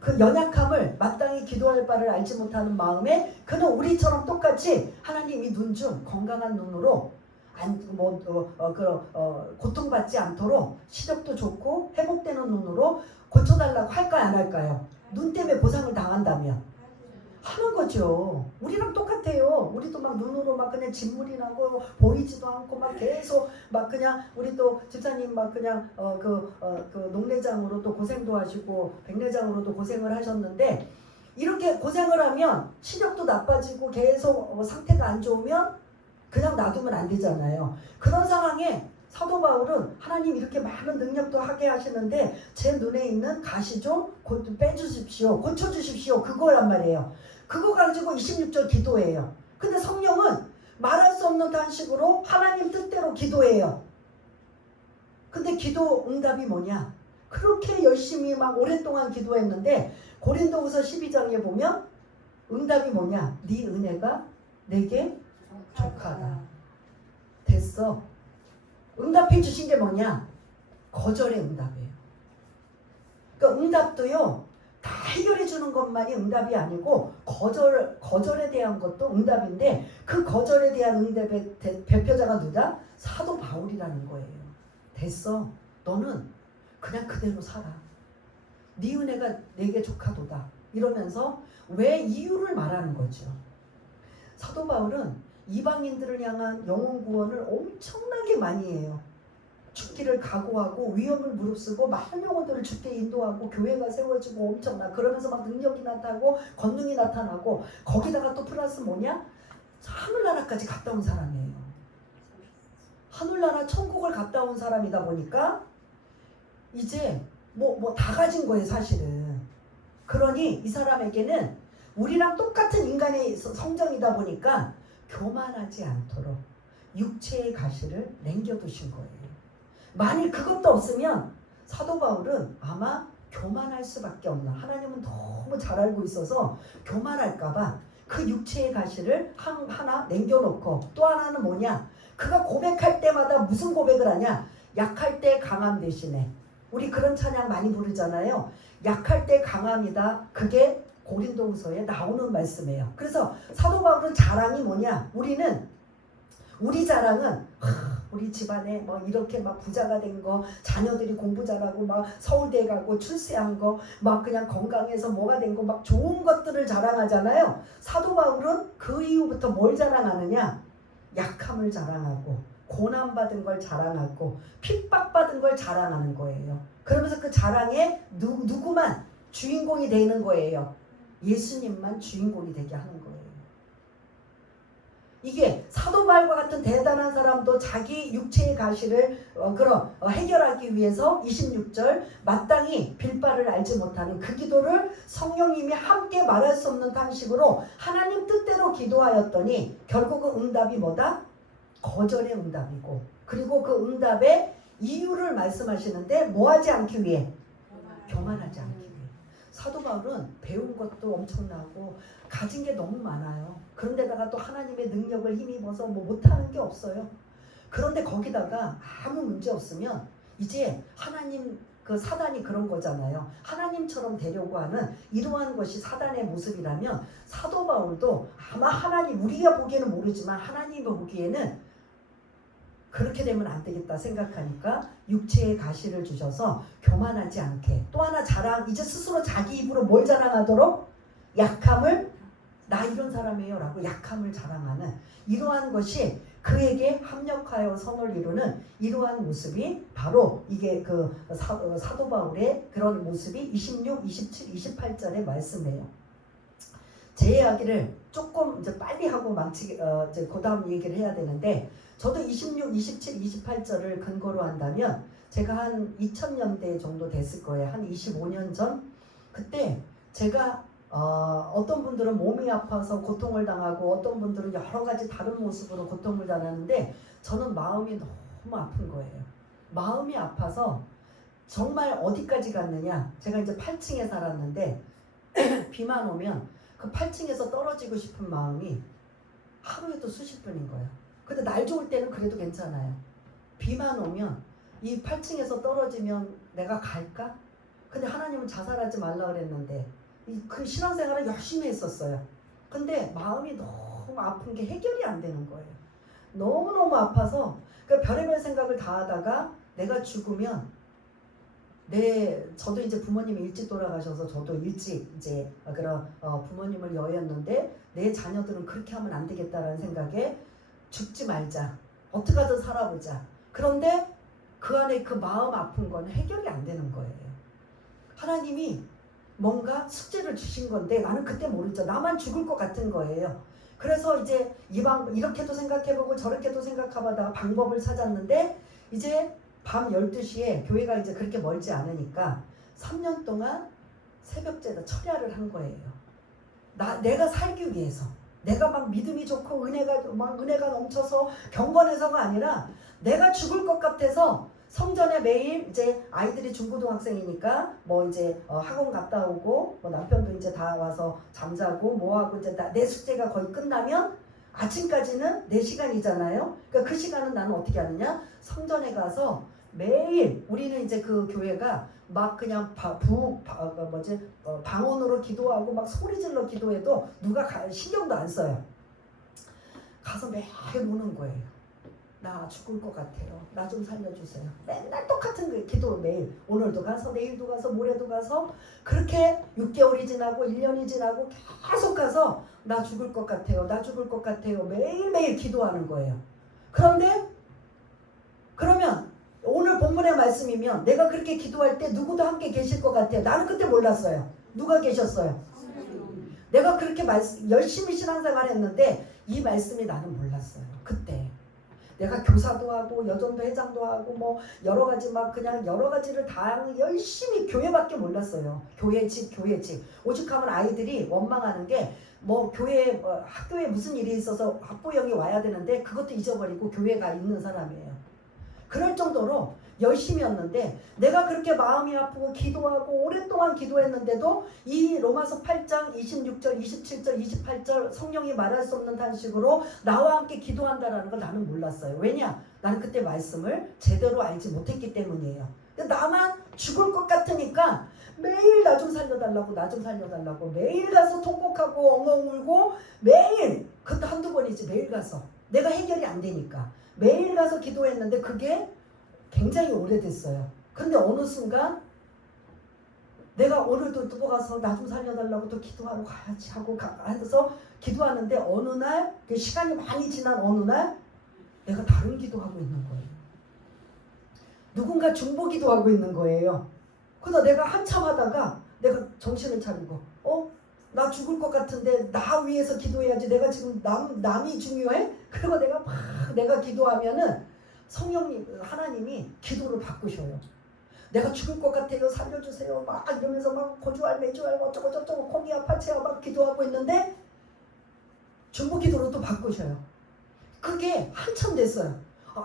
그 연약함을 마땅히 기도할 바를 알지 못하는 마음에 그는 우리처럼 똑같이 하나님이 눈 중 건강한 눈으로 고통받지 않도록 시력도 좋고 회복되는 눈으로 고쳐달라고 할까요? 안 할까요? 눈 때문에 보상을 당한다면 하는 거죠. 우리랑 똑같아요. 우리도 막 눈으로 막 그냥 진물이 나고 보이지도 않고 막 계속 막 그냥 우리 또 집사님 막 그냥 그 농내장으로 또 고생도 하시고 백내장으로도 고생을 하셨는데 이렇게 고생을 하면 시력도 나빠지고 계속 상태가 안 좋으면 그냥 놔두면 안 되잖아요. 그런 상황에 사도 바울은 하나님 이렇게 많은 능력도 하게 하시는데 제 눈에 있는 가시 좀 빼주십시오. 고쳐주십시오. 그거란 말이에요. 그거 가지고 26절 기도해요. 근데 성령은 말할 수 없는 단식으로 하나님 뜻대로 기도해요. 근데 기도 응답이 뭐냐? 그렇게 열심히 막 오랫동안 기도했는데 고린도후서 12장에 보면 응답이 뭐냐? 네 은혜가 내게 족하다. 됐어. 응답해 주신 게 뭐냐? 거절의 응답이에요. 그러니까 응답도요. 다 해결해 주는 것만이 응답이 아니고 거절에 대한 것도 응답인데 그 거절에 대한 응답의 대표자가 누구다? 사도 바울이라는 거예요. 됐어. 너는 그냥 그대로 살아. 네 은혜가 내게 족하도다. 이러면서 왜 이유를 말하는 거죠. 사도 바울은 이방인들을 향한 영혼 구원을 엄청나게 많이 해요. 죽기를 각오하고 위험을 무릅쓰고 많은 영혼들을 주께 인도하고 교회가 세워지고 엄청나. 그러면서 막 능력이 나타나고 권능이 나타나고 거기다가 또 플러스 뭐냐? 하늘나라까지 갔다 온 사람이에요. 하늘나라 천국을 갔다 온 사람이다 보니까 이제 뭐 다 가진 거예요 사실은. 그러니 이 사람에게는 우리랑 똑같은 인간의 성정이다 보니까 교만하지 않도록 육체의 가시를 남겨두신 거예요. 만일 그것도 없으면 사도 바울은 아마 교만할 수밖에 없나. 하나님은 너무 잘 알고 있어서 교만할까봐 그 육체의 가시를 하나 남겨놓고 또 하나는 뭐냐. 그가 고백할 때마다 무슨 고백을 하냐. 약할 때 강함 대신에. 우리 그런 찬양 많이 부르잖아요. 약할 때 강함이다. 그게 고린도후서에 나오는 말씀이에요. 그래서 사도 바울은 자랑이 뭐냐? 우리 자랑은 우리 집안에 뭐 이렇게 막 부자가 된 거, 자녀들이 공부 잘하고 막 서울대 가고 출세한 거, 막 그냥 건강해서 뭐가 된 거, 막 좋은 것들을 자랑하잖아요. 사도 바울은 그 이후부터 뭘 자랑하느냐? 약함을 자랑하고 고난받은 걸 자랑하고 핍박받은 걸 자랑하는 거예요. 그러면서 그 자랑에 누구만 주인공이 되는 거예요. 예수님만 주인공이 되게 하는 거예요. 이게 사도 바울과 같은 대단한 사람도 자기 육체의 가시를 해결하기 위해서 26절 마땅히 빌바를 알지 못하는 그 기도를 성령님이 함께 말할 수 없는 방식으로 하나님 뜻대로 기도하였더니 결국은 응답이 뭐다? 거절의 응답이고 그리고 그 응답의 이유를 말씀하시는데 뭐하지 않기 위해? 교만하지 않기 위해. 사도 바울은 배운 것도 엄청나고 가진 게 너무 많아요. 그런데다가 또 하나님의 능력을 힘입어서 뭐 못하는 게 없어요. 그런데 거기다가 아무 문제 없으면 이제 하나님 그 사단이 그런 거잖아요. 하나님처럼 되려고 하는 이러한 것이 사단의 모습이라면 사도 바울도 아마 하나님, 우리가 보기에는 모르지만 하나님이 보기에는 그렇게 되면 안 되겠다 생각하니까 육체의 가시를 주셔서 교만하지 않게, 또 하나 자랑, 이제 스스로 자기 입으로 뭘 자랑하도록? 약함을, 나 이런 사람이에요 라고 약함을 자랑하는 이러한 것이 그에게 합력하여 선을 이루는 이러한 모습이 바로 이게 그 사도 바울의 그런 모습이 26, 27, 28절의 말씀이에요. 제 이야기를 조금 이제 빨리 하고 이제 그 다음 얘기를 해야 되는데, 저도 26, 27, 28절을 근거로 한다면 제가 한 2000년대 정도 됐을 거예요. 한 25년 전. 그때 제가 어떤 분들은 몸이 아파서 고통을 당하고 어떤 분들은 여러 가지 다른 모습으로 고통을 당하는데 저는 마음이 너무 아픈 거예요. 마음이 아파서 정말 어디까지 갔느냐. 제가 이제 8층에 살았는데 비만 오면 그 8층에서 떨어지고 싶은 마음이 하루에도 수십 분인 거예요. 근데 날 좋을 때는 그래도 괜찮아요. 비만 오면 이 8층에서 떨어지면 내가 갈까? 근데 하나님은 자살하지 말라 그랬는데 그 신앙생활을 열심히 했었어요. 근데 마음이 너무 아픈 게 해결이 안 되는 거예요. 너무너무 아파서 그러니까 별의별 생각을 다 하다가 내가 죽으면 저도 이제 부모님이 일찍 돌아가셔서 저도 일찍 이제 그런 부모님을 여였는데 내 자녀들은 그렇게 하면 안 되겠다라는 생각에 죽지 말자. 어떻게 하든 살아보자. 그런데 그 안에 그 마음 아픈 건 해결이 안 되는 거예요. 하나님이 뭔가 숙제를 주신 건데 나는 그때 모르죠. 나만 죽을 것 같은 거예요. 그래서 이제 이렇게도 생각해보고 저렇게도 생각해보다가 방법을 찾았는데 이제 밤 12시에 교회가 이제 그렇게 멀지 않으니까 3년 동안 새벽제다 철야를 한 거예요. 내가 살기 위해서. 내가 막 믿음이 좋고 은혜가 넘쳐서 경건해서가 아니라 내가 죽을 것 같아서 성전에 매일 이제 아이들이 중고등학생이니까 뭐 이제 학원 갔다 오고 뭐 남편도 이제 다 와서 잠자고 뭐하고 이제 내 숙제가 거의 끝나면 아침까지는 내 시간이잖아요. 그러니까 그 시간은 나는 어떻게 하느냐? 성전에 가서 매일 우리는 이제 그 교회가 막 그냥 방언으로 기도하고 막 소리질러 기도해도 누가 신경도 안 써요. 가서 매일 우는 거예요. 나 죽을 것 같아요. 나 좀 살려주세요. 맨날 똑같은 기도 매일. 오늘도 가서 내일도 가서 모레도 가서 그렇게 6개월이 지나고 1년이 지나고 계속 가서 나 죽을 것 같아요. 나 죽을 것 같아요. 매일매일 기도하는 거예요. 그러면 오늘 본문의 말씀이면 내가 그렇게 기도할 때 누구도 함께 계실 것 같아요. 나는 그때 몰랐어요. 누가 계셨어요? 내가 그렇게 열심히 신앙생활 했는데 이 말씀이 나는 몰랐어요. 그때. 내가 교사도 하고 여전도 회장도 하고 뭐 여러 가지 막 그냥 여러 가지를 다 열심히 교회밖에 몰랐어요. 교회 집. 오죽하면 아이들이 원망하는 게 뭐 학교에 무슨 일이 있어서 학부형이 와야 되는데 그것도 잊어버리고 교회가 있는 사람이에요. 그럴 정도로 열심히 했는데 내가 그렇게 마음이 아프고 기도하고 오랫동안 기도했는데도 이 로마서 8장 26절 27절 28절 성령이 말할 수 없는 단식으로 나와 함께 기도한다라는 걸 나는 몰랐어요. 왜냐? 나는 그때 말씀을 제대로 알지 못했기 때문이에요. 나만 죽을 것 같으니까 매일 나 좀 살려달라고 매일 가서 통곡하고 엉엉 울고 매일, 그것도 한두 번이지, 매일 가서 내가 해결이 안 되니까 매일 가서 기도했는데 그게 굉장히 오래됐어요. 근데 어느 순간 내가 오늘도 또 가서 나 좀 살려달라고 또 기도하러 가야지 하고 해서 기도하는데 어느 날 시간이 많이 지난 어느 날 내가 다른 기도하고 있는 거예요. 누군가 중보기도 하고 있는 거예요. 그래서 내가 한참 하다가 내가 정신을 차리고 나 죽을 것 같은데 나 위해서 기도해야지. 내가 지금 남이 중요해? 그리고 내가 기도하면은 하나님이 기도를 바꾸셔요. 내가 죽을 것 같아요. 살려주세요. 막 이러면서 막 고주할 매주할 어쩌고 저쩌고 콩이야 파채야 막 기도하고 있는데 중보 기도로 또 바꾸셔요. 그게 한참 됐어요.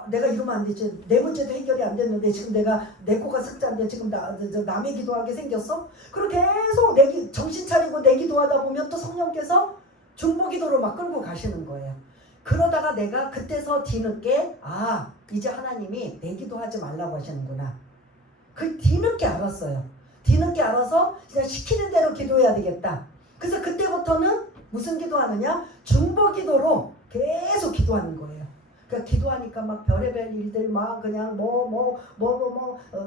내가 이러면 안 되지. 내 문제도 해결이 안 됐는데 지금 내가 내 코가 삭자인데 지금 남의 기도하게 생겼어? 그리고 계속 정신 차리고 내 기도하다 보면 또 성령께서 중보기도로 막 끌고 가시는 거예요. 그러다가 내가 그때서 뒤늦게 이제 하나님이 내 기도하지 말라고 하시는구나. 그 뒤늦게 알았어요. 뒤늦게 알아서 그냥 시키는 대로 기도해야 되겠다. 그래서 그때부터는 무슨 기도하느냐? 중보기도로 계속 기도하는 거예요. 그러니까 기도하니까 막 별의별 일들 막 그냥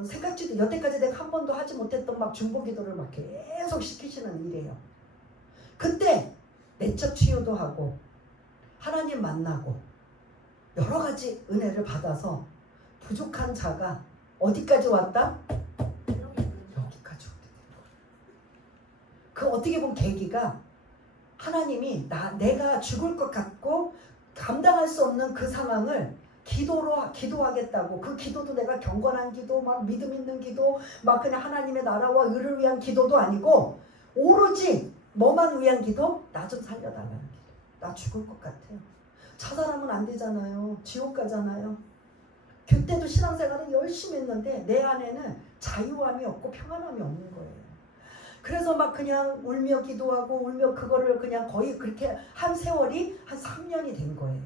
생각지도 여태까지 내가 한 번도 하지 못했던 막 중보기도를 막 계속 시키시는 일이에요. 그때 내적 치유도 하고 하나님 만나고 여러 가지 은혜를 받아서 부족한 자가 어디까지 왔다? 여기까지 오게 된 거예요. 그 어떻게 보면 계기가 하나님이 내가 죽을 것 같고 감당할 수 없는 그 상황을 기도하겠다고, 그 기도도 내가 경건한 기도, 막 믿음 있는 기도, 막 그냥 하나님의 나라와 의를 위한 기도도 아니고 오로지 뭐만 위한 기도? 나 좀 살려달라는 기도. 나 죽을 것 같아요. 자살하면 안 되잖아요. 지옥 가잖아요. 그때도 신앙생활은 열심히 했는데 내 안에는 자유함이 없고 평안함이 없는 거예요. 그래서 막 그냥 울며 기도하고 울며 그거를 그냥 거의 그렇게 한 세월이 한 3년이 된 거예요.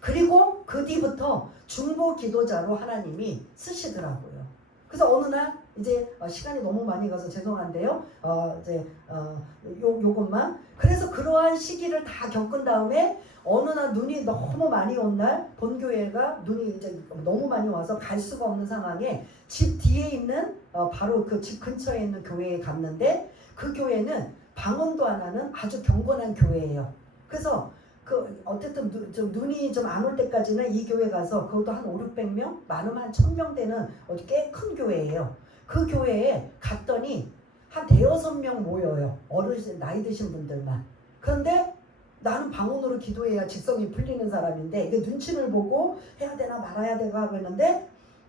그리고 그 뒤부터 중보 기도자로 하나님이 쓰시더라고요. 그래서 어느 날 이제 시간이 너무 많이 가서 죄송한데요. 요것만. 그래서 그러한 시기를 다 겪은 다음에 어느 날 눈이 너무 많이 온 날 본교회가 눈이 이제 너무 많이 와서 갈 수가 없는 상황에 집 뒤에 있는 바로 그 집 근처에 있는 교회에 갔는데 그 교회는 방언도 안 하는 아주 경건한 교회예요. 그래서 어쨌든 좀 눈이 좀 안 올 때까지는 이 교회 가서 그것도 한 500~600명? 많으면 한 1000명 되는 꽤 큰 교회예요. 그 교회에 갔더니 한 5~6명 모여요. 어르신 나이 드신 분들만. 그런데 나는 방언으로 기도해야 직성이 풀리는 사람인데 이게 눈치를 보고 해야 되나 말아야 되나 하고 했는데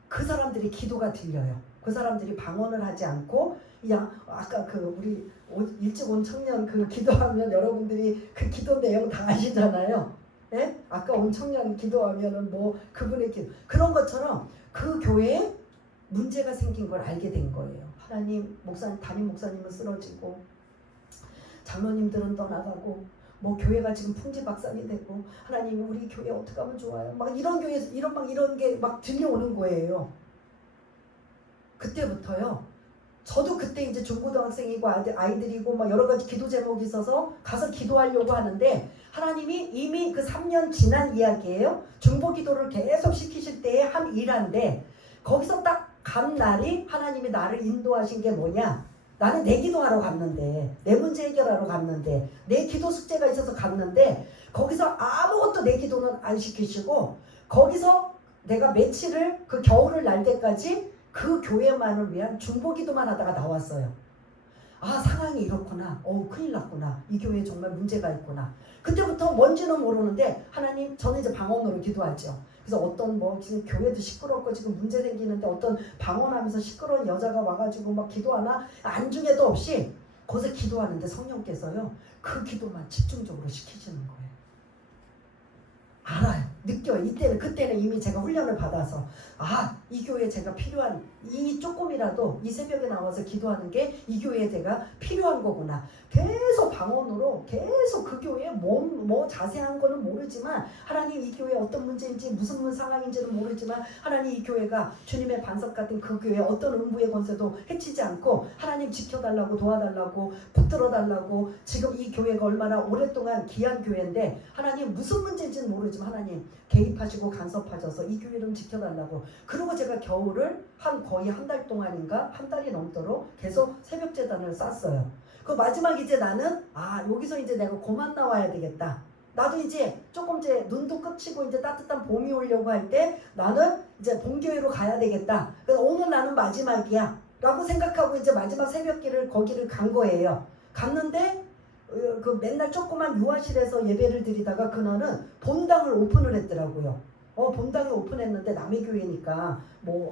그 사람들이 기도가 들려요. 그 사람들이 방언을 하지 않고 그냥 아까 우리 일찍 온 청년 기도하면 여러분들이 그 기도 내용 다 아시잖아요. 예? 아까 온 청년 기도하면은 그분의 기도 그런 것처럼 그 교회에 문제가 생긴 걸 알게 된 거예요. 하나님 담임 목사님은 쓰러지고 장로님들은 떠나가고 교회가 지금 풍지박산이 되고 하나님 우리 교회 어떻게 하면 좋아요? 막 이런 교회에서 이런 게 막 들려오는 거예요. 그때부터요. 저도 그때 이제 중고등학생이고 아이들이고 막 여러 가지 기도 제목이 있어서 가서 기도하려고 하는데 하나님이 이미 그 3년 지난 이야기예요. 중보 기도를 계속 시키실 때의 한 일환데 거기서 딱 간 날이 하나님이 나를 인도하신 게 뭐냐? 나는 내 기도하러 갔는데 내 문제 해결하러 갔는데 내 기도 숙제가 있어서 갔는데 거기서 아무것도 내 기도는 안 시키시고 거기서 내가 며칠을 그 겨울을 날 때까지 그 교회만을 위한 중보기도만 하다가 나왔어요. 상황이 이렇구나. 큰일 났구나. 이 교회에 정말 문제가 있구나. 그때부터 뭔지는 모르는데 하나님 저는 이제 방언으로 기도하죠. 그래서 어떤 지금 교회도 시끄럽고 지금 문제 생기는데 어떤 방언하면서 시끄러운 여자가 와가지고 막 기도하나 안중에도 없이 거기서 기도하는데 성령께서요 그 기도만 집중적으로 시키시는 거예요. 알아요. 느껴요. 그때는 이미 제가 훈련을 받아서 이 교회에 제가 필요한 이 조금이라도 이 새벽에 나와서 기도하는 게 이 교회에 제가 필요한 거구나. 계속 방언으로 계속 그 교회에 자세한 거는 모르지만 하나님 이 교회에 어떤 문제인지 무슨 상황인지는 모르지만 하나님 이 교회가 주님의 반석 같은 그 교회에 어떤 음부의 권세도 해치지 않고 하나님 지켜달라고 도와달라고 붙들어달라고 지금 이 교회가 얼마나 오랫동안 귀한 교회인데 하나님 무슨 문제인지는 모르지만 하나님 개입하시고 간섭하셔서 이 교회를 지켜달라고. 그리고 제가 겨울을 거의 한 달 동안인가 한 달이 넘도록 계속 새벽 제단을 쌌어요. 그 마지막 이제 나는 여기서 이제 내가 그만 나와야 되겠다. 나도 이제 조금 이제 눈도 끝이고 이제 따뜻한 봄이 오려고 할 때 나는 이제 본교회로 가야 되겠다. 그래서 오늘 나는 마지막이야 라고 생각하고 이제 마지막 새벽길을 거기를 간 거예요. 갔는데 맨날 조그만 유아실에서 예배를 드리다가 그날은 본당을 오픈을 했더라고요. 본당에 오픈했는데 남의 교회니까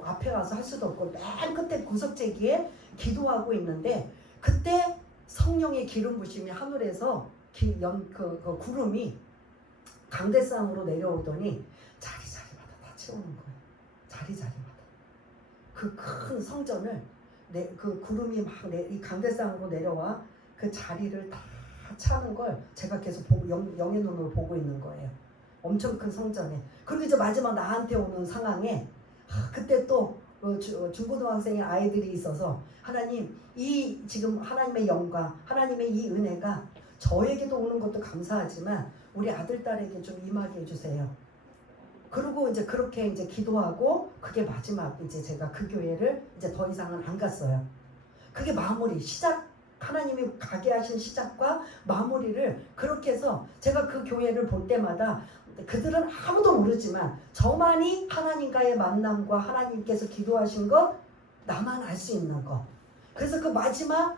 앞에 가서 할 수도 없고 맨 끝에 구석재기에 기도하고 있는데 그때 성령의 기름 부심이 하늘에서 구름이 강대상으로 내려오더니 잘 그 큰 성전을 그 구름이 막 이 강대상으로 내려와 그 자리를 다 차는 걸 제가 계속 보고 영의 눈으로 보고 있는 거예요. 엄청 큰 성전에. 그리고 이제 마지막 나한테 오는 상황에 그때 또 중고등학생의 아이들이 있어서 하나님 이 지금 하나님의 영광 하나님의 이 은혜가 저에게도 오는 것도 감사하지만 우리 아들 딸에게 좀 임하게 해주세요. 그리고 이제 그렇게 이제 기도하고 그게 마지막 이제 제가 그 교회를 이제 더 이상은 안 갔어요. 그게 마무리 시작 하나님이 가게 하신 시작과 마무리를 그렇게 해서 제가 그 교회를 볼 때마다 그들은 아무도 모르지만 저만이 하나님과의 만남과 하나님께서 기도하신 것 나만 알 수 있는 것. 그래서 그 마지막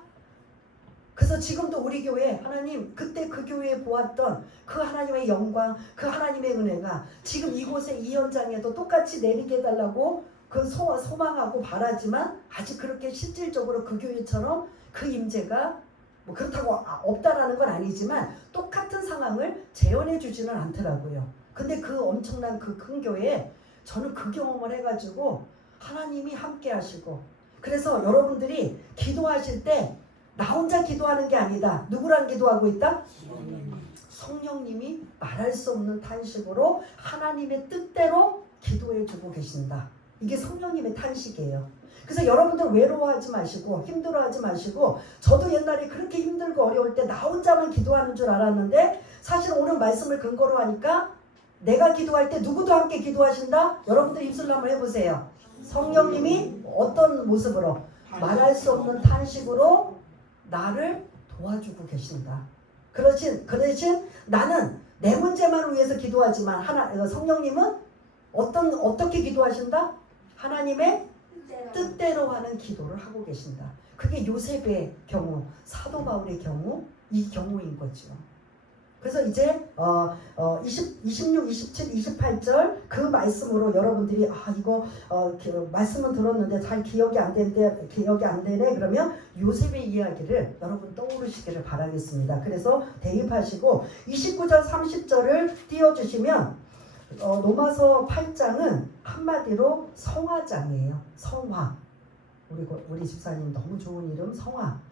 그래서 지금도 우리 교회 하나님 그때 그 교회에 보았던 그 하나님의 영광 그 하나님의 은혜가 지금 이곳에 이 현장에도 똑같이 내리게 해달라고 그 소망하고 바라지만 아직 그렇게 실질적으로 그 교회처럼 그 임재가 뭐 그렇다고 없다라는 건 아니지만 똑같은 상황을 재현해 주지는 않더라고요. 근데 그 엄청난 그 큰 교회에 저는 그 경험을 해가지고 하나님이 함께 하시고 그래서 여러분들이 기도하실 때 나 혼자 기도하는 게 아니다. 누구랑 기도하고 있다? 성령님이 말할 수 없는 탄식으로 하나님의 뜻대로 기도해 주고 계신다. 이게 성령님의 탄식이에요. 그래서 여러분들 외로워하지 마시고 힘들어하지 마시고 저도 옛날에 그렇게 힘들고 어려울 때 나 혼자만 기도하는 줄 알았는데 사실 오늘 말씀을 근거로 하니까 내가 기도할 때 누구도 함께 기도하신다? 여러분들 입술로 한번 해보세요. 성령님이 어떤 모습으로 말할 수 없는 탄식으로 나를 도와주고 계신다. 그 대신 나는 내 문제만 위해서 기도하지만 성령님은 어떻게 기도하신다? 하나님의 뜻대로 하는 기도를 하고 계신다. 그게 요셉의 경우, 사도 바울의 경우, 이 경우인 거죠. 그래서 이제 26, 27, 28절 그 말씀으로 여러분들이 이거 말씀은 들었는데 잘 기억이 안 되네 그러면 요셉의 이야기를 여러분 떠오르시기를 바라겠습니다. 그래서 대입하시고 29절 30절을 띄워주시면 로마서 8장은 한마디로 성화장이에요. 성화. 우리 집사님 너무 좋은 이름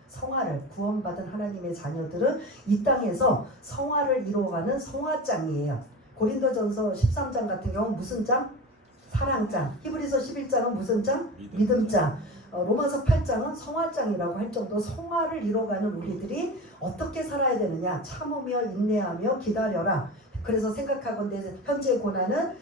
성화를 구원받은 하나님의 자녀들은 이 땅에서 성화를 이루어가는 성화장이에요. 고린도전서 13장 같은 경우는 무슨 장? 사랑장. 히브리서 11장은 무슨 장? 믿음장. 로마서 8장은 성화장이라고 할 정도 성화를 이루어가는 우리들이 어떻게 살아야 되느냐? 참으며 인내하며 기다려라. 그래서 생각하건대 현재의 고난은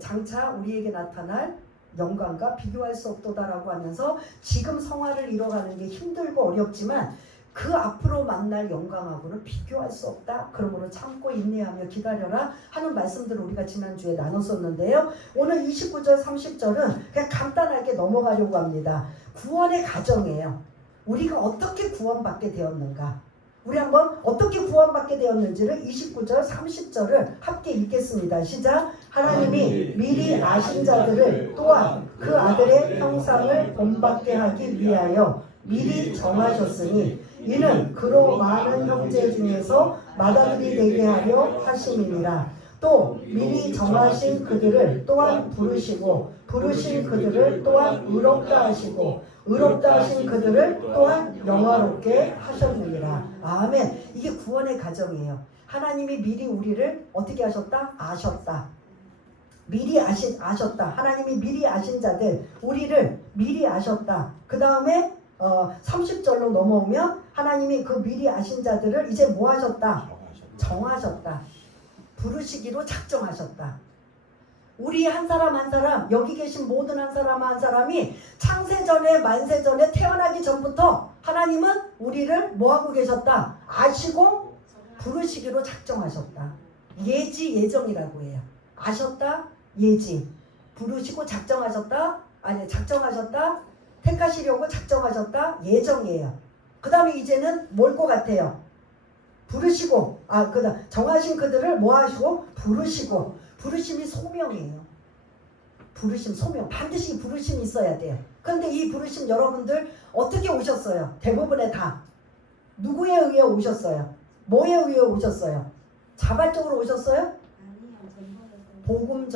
장차 우리에게 나타날 영광과 비교할 수 없도다라고 하면서 지금 성화를 이뤄가는 게 힘들고 어렵지만 그 앞으로 만날 영광하고는 비교할 수 없다. 그러므로 참고 인내하며 기다려라 하는 말씀들을 우리가 지난주에 나눴었는데요. 오늘 29절 30절은 그냥 간단하게 넘어가려고 합니다. 구원의 과정이에요. 우리가 어떻게 구원받게 되었는가. 우리 한번 어떻게 구원받게 되었는지를 29절 30절을 함께 읽겠습니다. 시작. 하나님이 미리 아신 자들을 또한 그 아들의 형상을 본받게 하기 위하여 미리 정하셨으니 이는 그로 많은 형제 중에서 맏아들이 되게 하려 하심이니라. 또 미리 정하신 그들을 또한 부르시고 부르신 그들을 또한 의롭다 하시고 의롭다 하신 그들을 또한 영화롭게 하셨느니라. 아멘. 이게 구원의 과정이에요. 하나님이 미리 우리를 어떻게 하셨다? 아셨다. 미리 아셨다. 하나님이 미리 아신 자들 우리를 미리 아셨다. 그 다음에 30절로 넘어오면 하나님이 그 미리 아신 자들을 이제 뭐 하셨다? 정하셨다. 부르시기로 작정하셨다. 우리 한 사람 한 사람 여기 계신 모든 한 사람 한 사람이 창세전에 만세전에 태어나기 전부터 하나님은 우리를 뭐하고 계셨다? 아시고 부르시기로 작정하셨다. 예정이라고 해요. 아셨다? 예지. 부르시고 작정하셨다? 작정하셨다? 택하시려고 작정하셨다? 예정이에요. 그 다음에 이제는 뭘 것 같아요? 부르시고 그다음 정하신 그들을 뭐 하시고 부르시고 부르심이 소명이에요. 부르심 소명 반드시 부르심이 있어야 돼요. 그런데 이 부르심 여러분들 어떻게 오셨어요? 대부분의 다 누구에 의해 오셨어요? 뭐에 의해 오셨어요? 자발적으로 오셨어요? 복음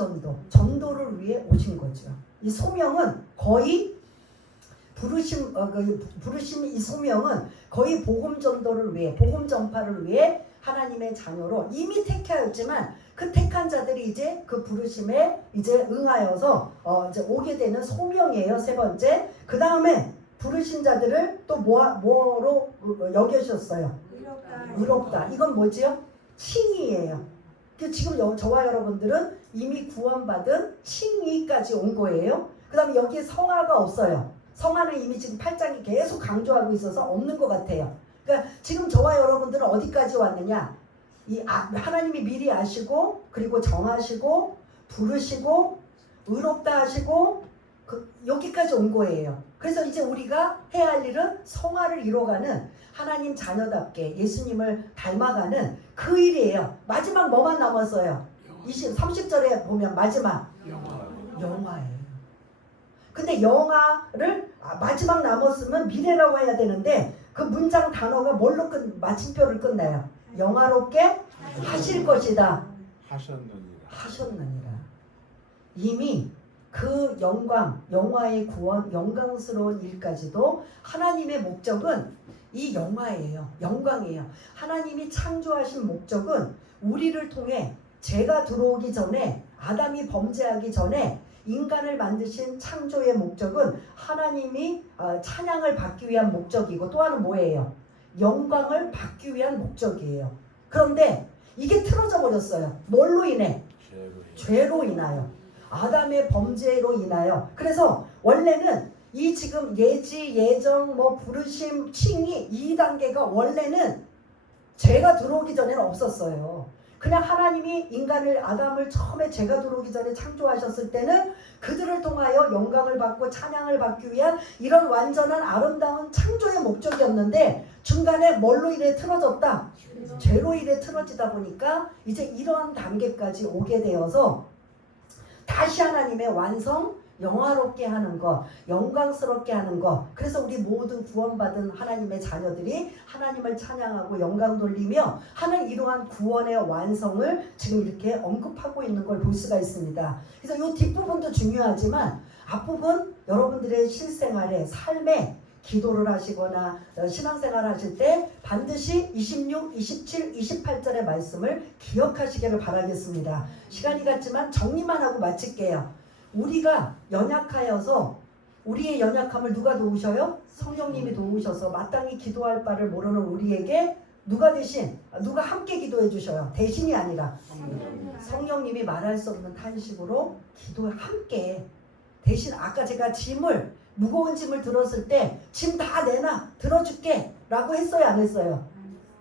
전도를 위해 오신 거죠. 이 소명은 거의 부르심 이 소명은 거의 복음 전도를 위해, 복음 전파를 위해 하나님의 자녀로 이미 택하였지만 그 택한 자들이 이제 그 부르심에 이제 응하여서 이제 오게 되는 소명이에요. 세 번째. 그 다음에 부르신 자들을 또 뭐로 여겨주셨어요? 의롭다. 이건 뭐지요? 칭의예요. 지금 저와 여러분들은 이미 구원받은 칭의까지 온 거예요. 그 다음에 여기에 성화가 없어요. 성화는 이미 지금 8장이 계속 강조하고 있어서 없는 것 같아요. 그러니까 지금 저와 여러분들은 어디까지 왔느냐? 하나님이 미리 아시고, 그리고 정하시고, 부르시고, 의롭다 하시고, 여기까지 온 거예요. 그래서 이제 우리가 해야 할 일은 성화를 이뤄가는 하나님 자녀답게 예수님을 닮아가는 그 일이에요. 마지막 뭐만 남았어요? 30절에 보면 마지막 영화예요. 근데 영화를 마지막 남았으면 미래라고 해야 되는데 그 문장 단어가 뭘로 마침표를 끝내요? 영화롭게 하실 것이다. 하셨느니라. 이미 그 영화의 구원, 영광스러운 일까지도 하나님의 목적은 이 영화예요. 영광이에요. 하나님이 창조하신 목적은 우리를 통해 죄가 들어오기 전에, 아담이 범죄하기 전에 인간을 만드신 창조의 목적은 하나님이 찬양을 받기 위한 목적이고, 또 하나는 뭐예요? 영광을 받기 위한 목적이에요. 그런데 이게 틀어져 버렸어요. 뭘로 인해? 죄로 인하여. 아담의 범죄로 인하여. 그래서 원래는 이 지금 예지, 예정, 부르심, 칭의 이 단계가 원래는 죄가 들어오기 전에는 없었어요. 그냥 하나님이 아담을 처음에 죄가 들어오기 전에 창조하셨을 때는 그들을 통하여 영광을 받고 찬양을 받기 위한 이런 완전한 아름다운 창조의 목적이었는데 중간에 뭘로 인해 틀어졌다? 죄로 인해 틀어지다 보니까 이제 이러한 단계까지 오게 되어서 다시 하나님의 완성, 영화롭게 하는 것, 영광스럽게 하는 것. 그래서 우리 모든 구원받은 하나님의 자녀들이 하나님을 찬양하고 영광 돌리며 하는 이러한 구원의 완성을 지금 이렇게 언급하고 있는 걸 볼 수가 있습니다. 그래서 이 뒷부분도 중요하지만 앞부분 여러분들의 실생활에, 삶에 기도를 하시거나 신앙생활 하실 때 반드시 26, 27, 28절의 말씀을 기억하시기를 바라겠습니다. 시간이 갔지만 정리만 하고 마칠게요. 우리가 연약하여서 우리의 연약함을 누가 도우셔요? 성령님이 도우셔서 마땅히 기도할 바를 모르는 우리에게 누가 함께 기도해 주셔요? 대신이 아니라 성령님이 말할 수 없는 탄식으로 함께 대신. 아까 제가 무거운 짐을 들었을 때 짐 다 내놔, 들어줄게 라고 했어요, 안 했어요?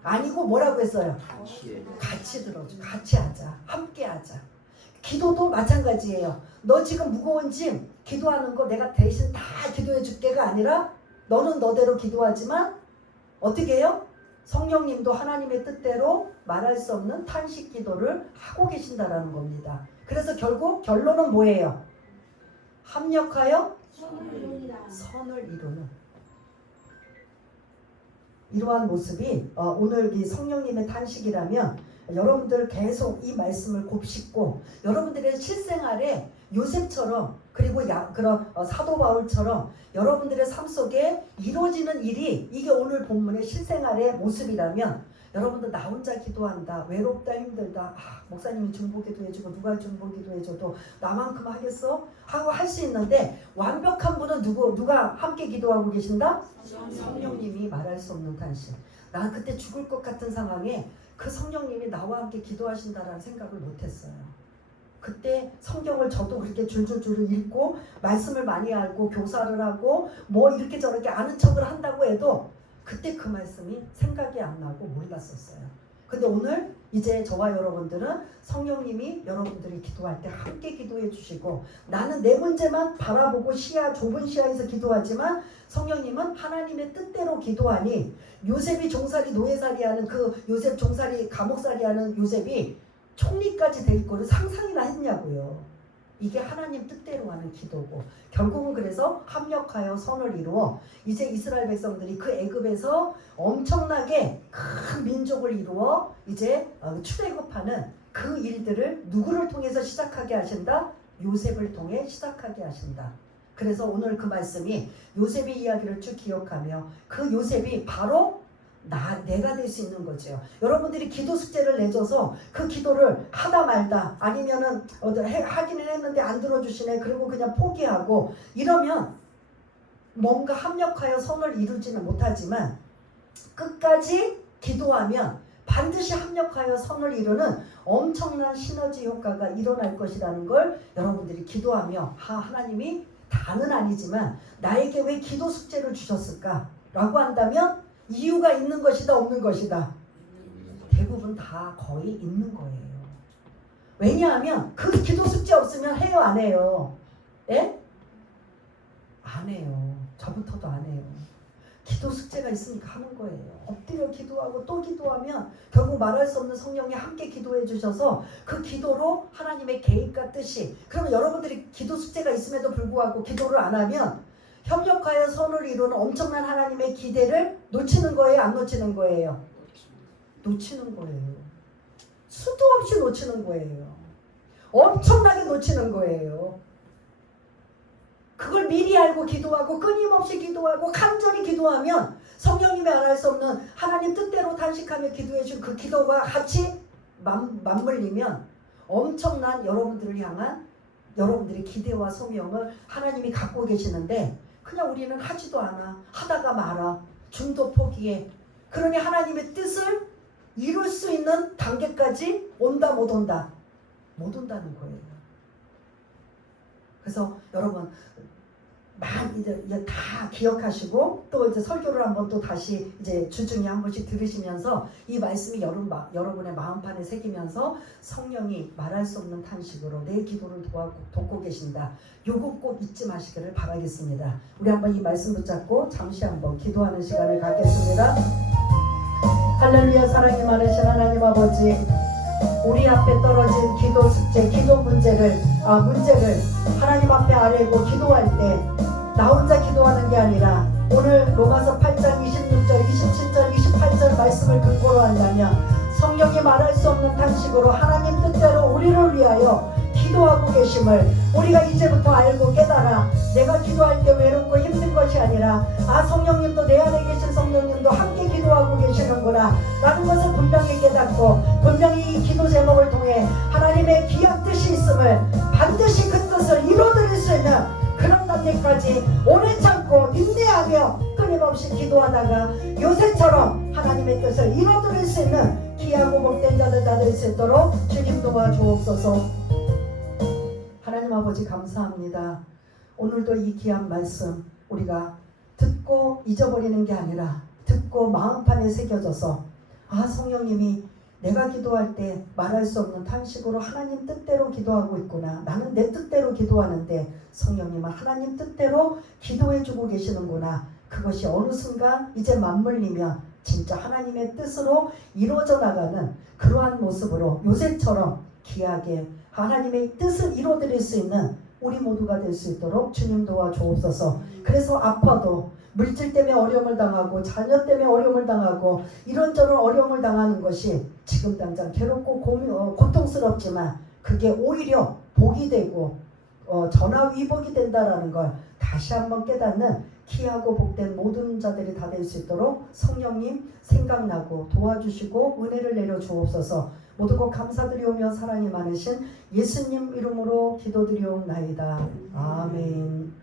아니고 뭐라고 했어요? 같이 들어줘, 같이 하자, 함께 하자. 기도도 마찬가지예요. 너 지금 무거운 짐 기도하는 거 내가 대신 다 기도해 줄게가 아니라 너는 너대로 기도하지만 어떻게 해요? 성령님도 하나님의 뜻대로 말할 수 없는 탄식 기도를 하고 계신다라는 겁니다. 그래서 결국 결론은 뭐예요? 합력하여 선을 이루는 이러한 모습이 오늘 이 성령님의 탄식이라면 여러분들 계속 이 말씀을 곱씹고 여러분들의 실생활에 요셉처럼 그리고 그런 사도 바울처럼 여러분들의 삶 속에 이루어지는 일이 이게 오늘 본문의 실생활의 모습이라면 여러분들 나 혼자 기도한다, 외롭다, 힘들다, 목사님이 중보 기도해주고 누가 중보 기도해줘도 나만큼 하겠어? 하고 할 수 있는데 완벽한 분은 누가 함께 기도하고 계신다? 성령님이 말할 수 없는 탄식. 나 그때 죽을 것 같은 상황에 그 성령님이 나와 함께 기도하신다라는 생각을 못했어요. 그때 성경을 저도 그렇게 줄줄줄 읽고 말씀을 많이 알고 교사를 하고 이렇게 저렇게 아는 척을 한다고 해도 그때 그 말씀이 생각이 안 나고 몰랐었어요. 근데 오늘 이제 저와 여러분들은 성령님이 여러분들이 기도할 때 함께 기도해 주시고 나는 내 문제만 바라보고 좁은 시야에서 기도하지만 성령님은 하나님의 뜻대로 기도하니 요셉이 종살이 노예살이하는 그 요셉 종살이 감옥살이하는 요셉이 총리까지 될 거를 상상이나 했냐고요. 이게 하나님 뜻대로 하는 기도고 결국은 그래서 합력하여 선을 이루어 이제 이스라엘 백성들이 그 애굽에서 엄청나게 큰 민족을 이루어 이제 출애굽하는 그 일들을 누구를 통해서 시작하게 하신다? 요셉을 통해 시작하게 하신다. 그래서 오늘 그 말씀이 요셉의 이야기를 쭉 기억하며 그 요셉이 바로 내가 될 수 있는 거죠. 여러분들이 기도 숙제를 내줘서 그 기도를 하다 말다 아니면은 하기는 했는데 안 들어주시네 그리고 그냥 포기하고 이러면 뭔가 합력하여 선을 이루지는 못하지만 끝까지 기도하면 반드시 합력하여 선을 이루는 엄청난 시너지 효과가 일어날 것이라는 걸 여러분들이 기도하며 하나님이 다는 아니지만 나에게 왜 기도 숙제를 주셨을까? 라고 한다면 이유가 있는 것이다 없는 것이다? 대부분 다 거의 있는 거예요. 왜냐하면 그 기도 숙제 없으면 해요 안 해요? 예? 안 해요. 저부터도 안 해요. 기도 숙제가 있으니까 하는 거예요. 엎드려 기도하고 또 기도하면 결국 말할 수 없는 성령이 함께 기도해 주셔서 그 기도로 하나님의 계획과 뜻이 그러면 여러분들이 기도 숙제가 있음에도 불구하고 기도를 안 하면 협력하여 선을 이루는 엄청난 하나님의 기대를 놓치는 거예요? 안 놓치는 거예요? 놓치는 거예요. 수도 없이 놓치는 거예요. 엄청나게 놓치는 거예요. 그걸 미리 알고 기도하고 끊임없이 기도하고 간절히 기도하면 성령님이 알할 수 없는 하나님 뜻대로 탄식하며 기도해 준 그 기도가 같이 맞물리면 엄청난 여러분들을 향한 여러분들의 기대와 소명을 하나님이 갖고 계시는데 그냥 우리는 하지도 않아. 하다가 말아. 중도 포기해. 그러니 하나님의 뜻을 이룰 수 있는 단계까지 온다 못 온다? 못 온다는 거예요. 그래서 여러분 이제 다 기억하시고 또 이제 설교를 한번 또 다시 이제 주중에 한 번씩 들으시면서 이 말씀이 여러분의 마음판에 새기면서 성령이 말할 수 없는 탄식으로 내 기도를 돕고 계신다. 요거 꼭 잊지 마시기를 바라겠습니다. 우리 한번 이 말씀 붙잡고 잠시 한번 기도하는 시간을 갖겠습니다. 할렐루야. 사랑이 많으신 하나님 아버지, 우리 앞에 떨어진 기도 숙제, 기도 문제를 하나님 앞에 아뢰고 기도할 때 나 혼자 기도하는 게 아니라 오늘 로마서 8장 26절, 27절, 28절 말씀을 근거로 한다면 성령이 말할 수 없는 탄식으로 하나님 뜻대로 우리를 위하여 기도하고 계심을 우리가 이제부터 알고 깨달아 내가 기도할 때 외롭고 힘든 것이 아니라 성령님도 내 안에 계신 성령님도 함께 기도하고 계시는구나 라는 것을 분명히 깨닫고 분명히 이 기도 제목을 통해 하나님의 귀한 뜻이 있음을 반드시 그 뜻을 이루어드릴 수 있는 그런 단계까지 오래 참고 인내하며 끊임없이 기도하다가 요새처럼 하나님의 뜻을 이루어드릴 수 있는 귀하고 복된 자들 다 될 수 있도록 주님 도와주옵소서. 하나님 아버지 감사합니다. 오늘도 이 귀한 말씀 우리가 듣고 잊어버리는 게 아니라 듣고 마음판에 새겨져서 성령님이 내가 기도할 때 말할 수 없는 탄식으로 하나님 뜻대로 기도하고 있구나. 나는 내 뜻대로 기도하는데 성령님은 하나님 뜻대로 기도해주고 계시는구나. 그것이 어느 순간 이제 맞물리면 진짜 하나님의 뜻으로 이루어져 나가는 그러한 모습으로 요셉처럼 귀하게 하나님의 뜻을 이루어드릴 수 있는 우리 모두가 될 수 있도록 주님 도와주옵소서. 그래서 아파도 물질 때문에 어려움을 당하고 자녀 때문에 어려움을 당하고 이런저런 어려움을 당하는 것이 지금 당장 괴롭고 고통스럽지만 그게 오히려 복이 되고 전화위복이 된다라는 걸 다시 한번 깨닫는 귀하고 복된 모든 자들이 다 될 수 있도록 성령님 생각나고 도와주시고 은혜를 내려 주옵소서. 모두 꼭 감사드리오며 사랑이 많으신 예수님 이름으로 기도드리옵나이다. 아멘.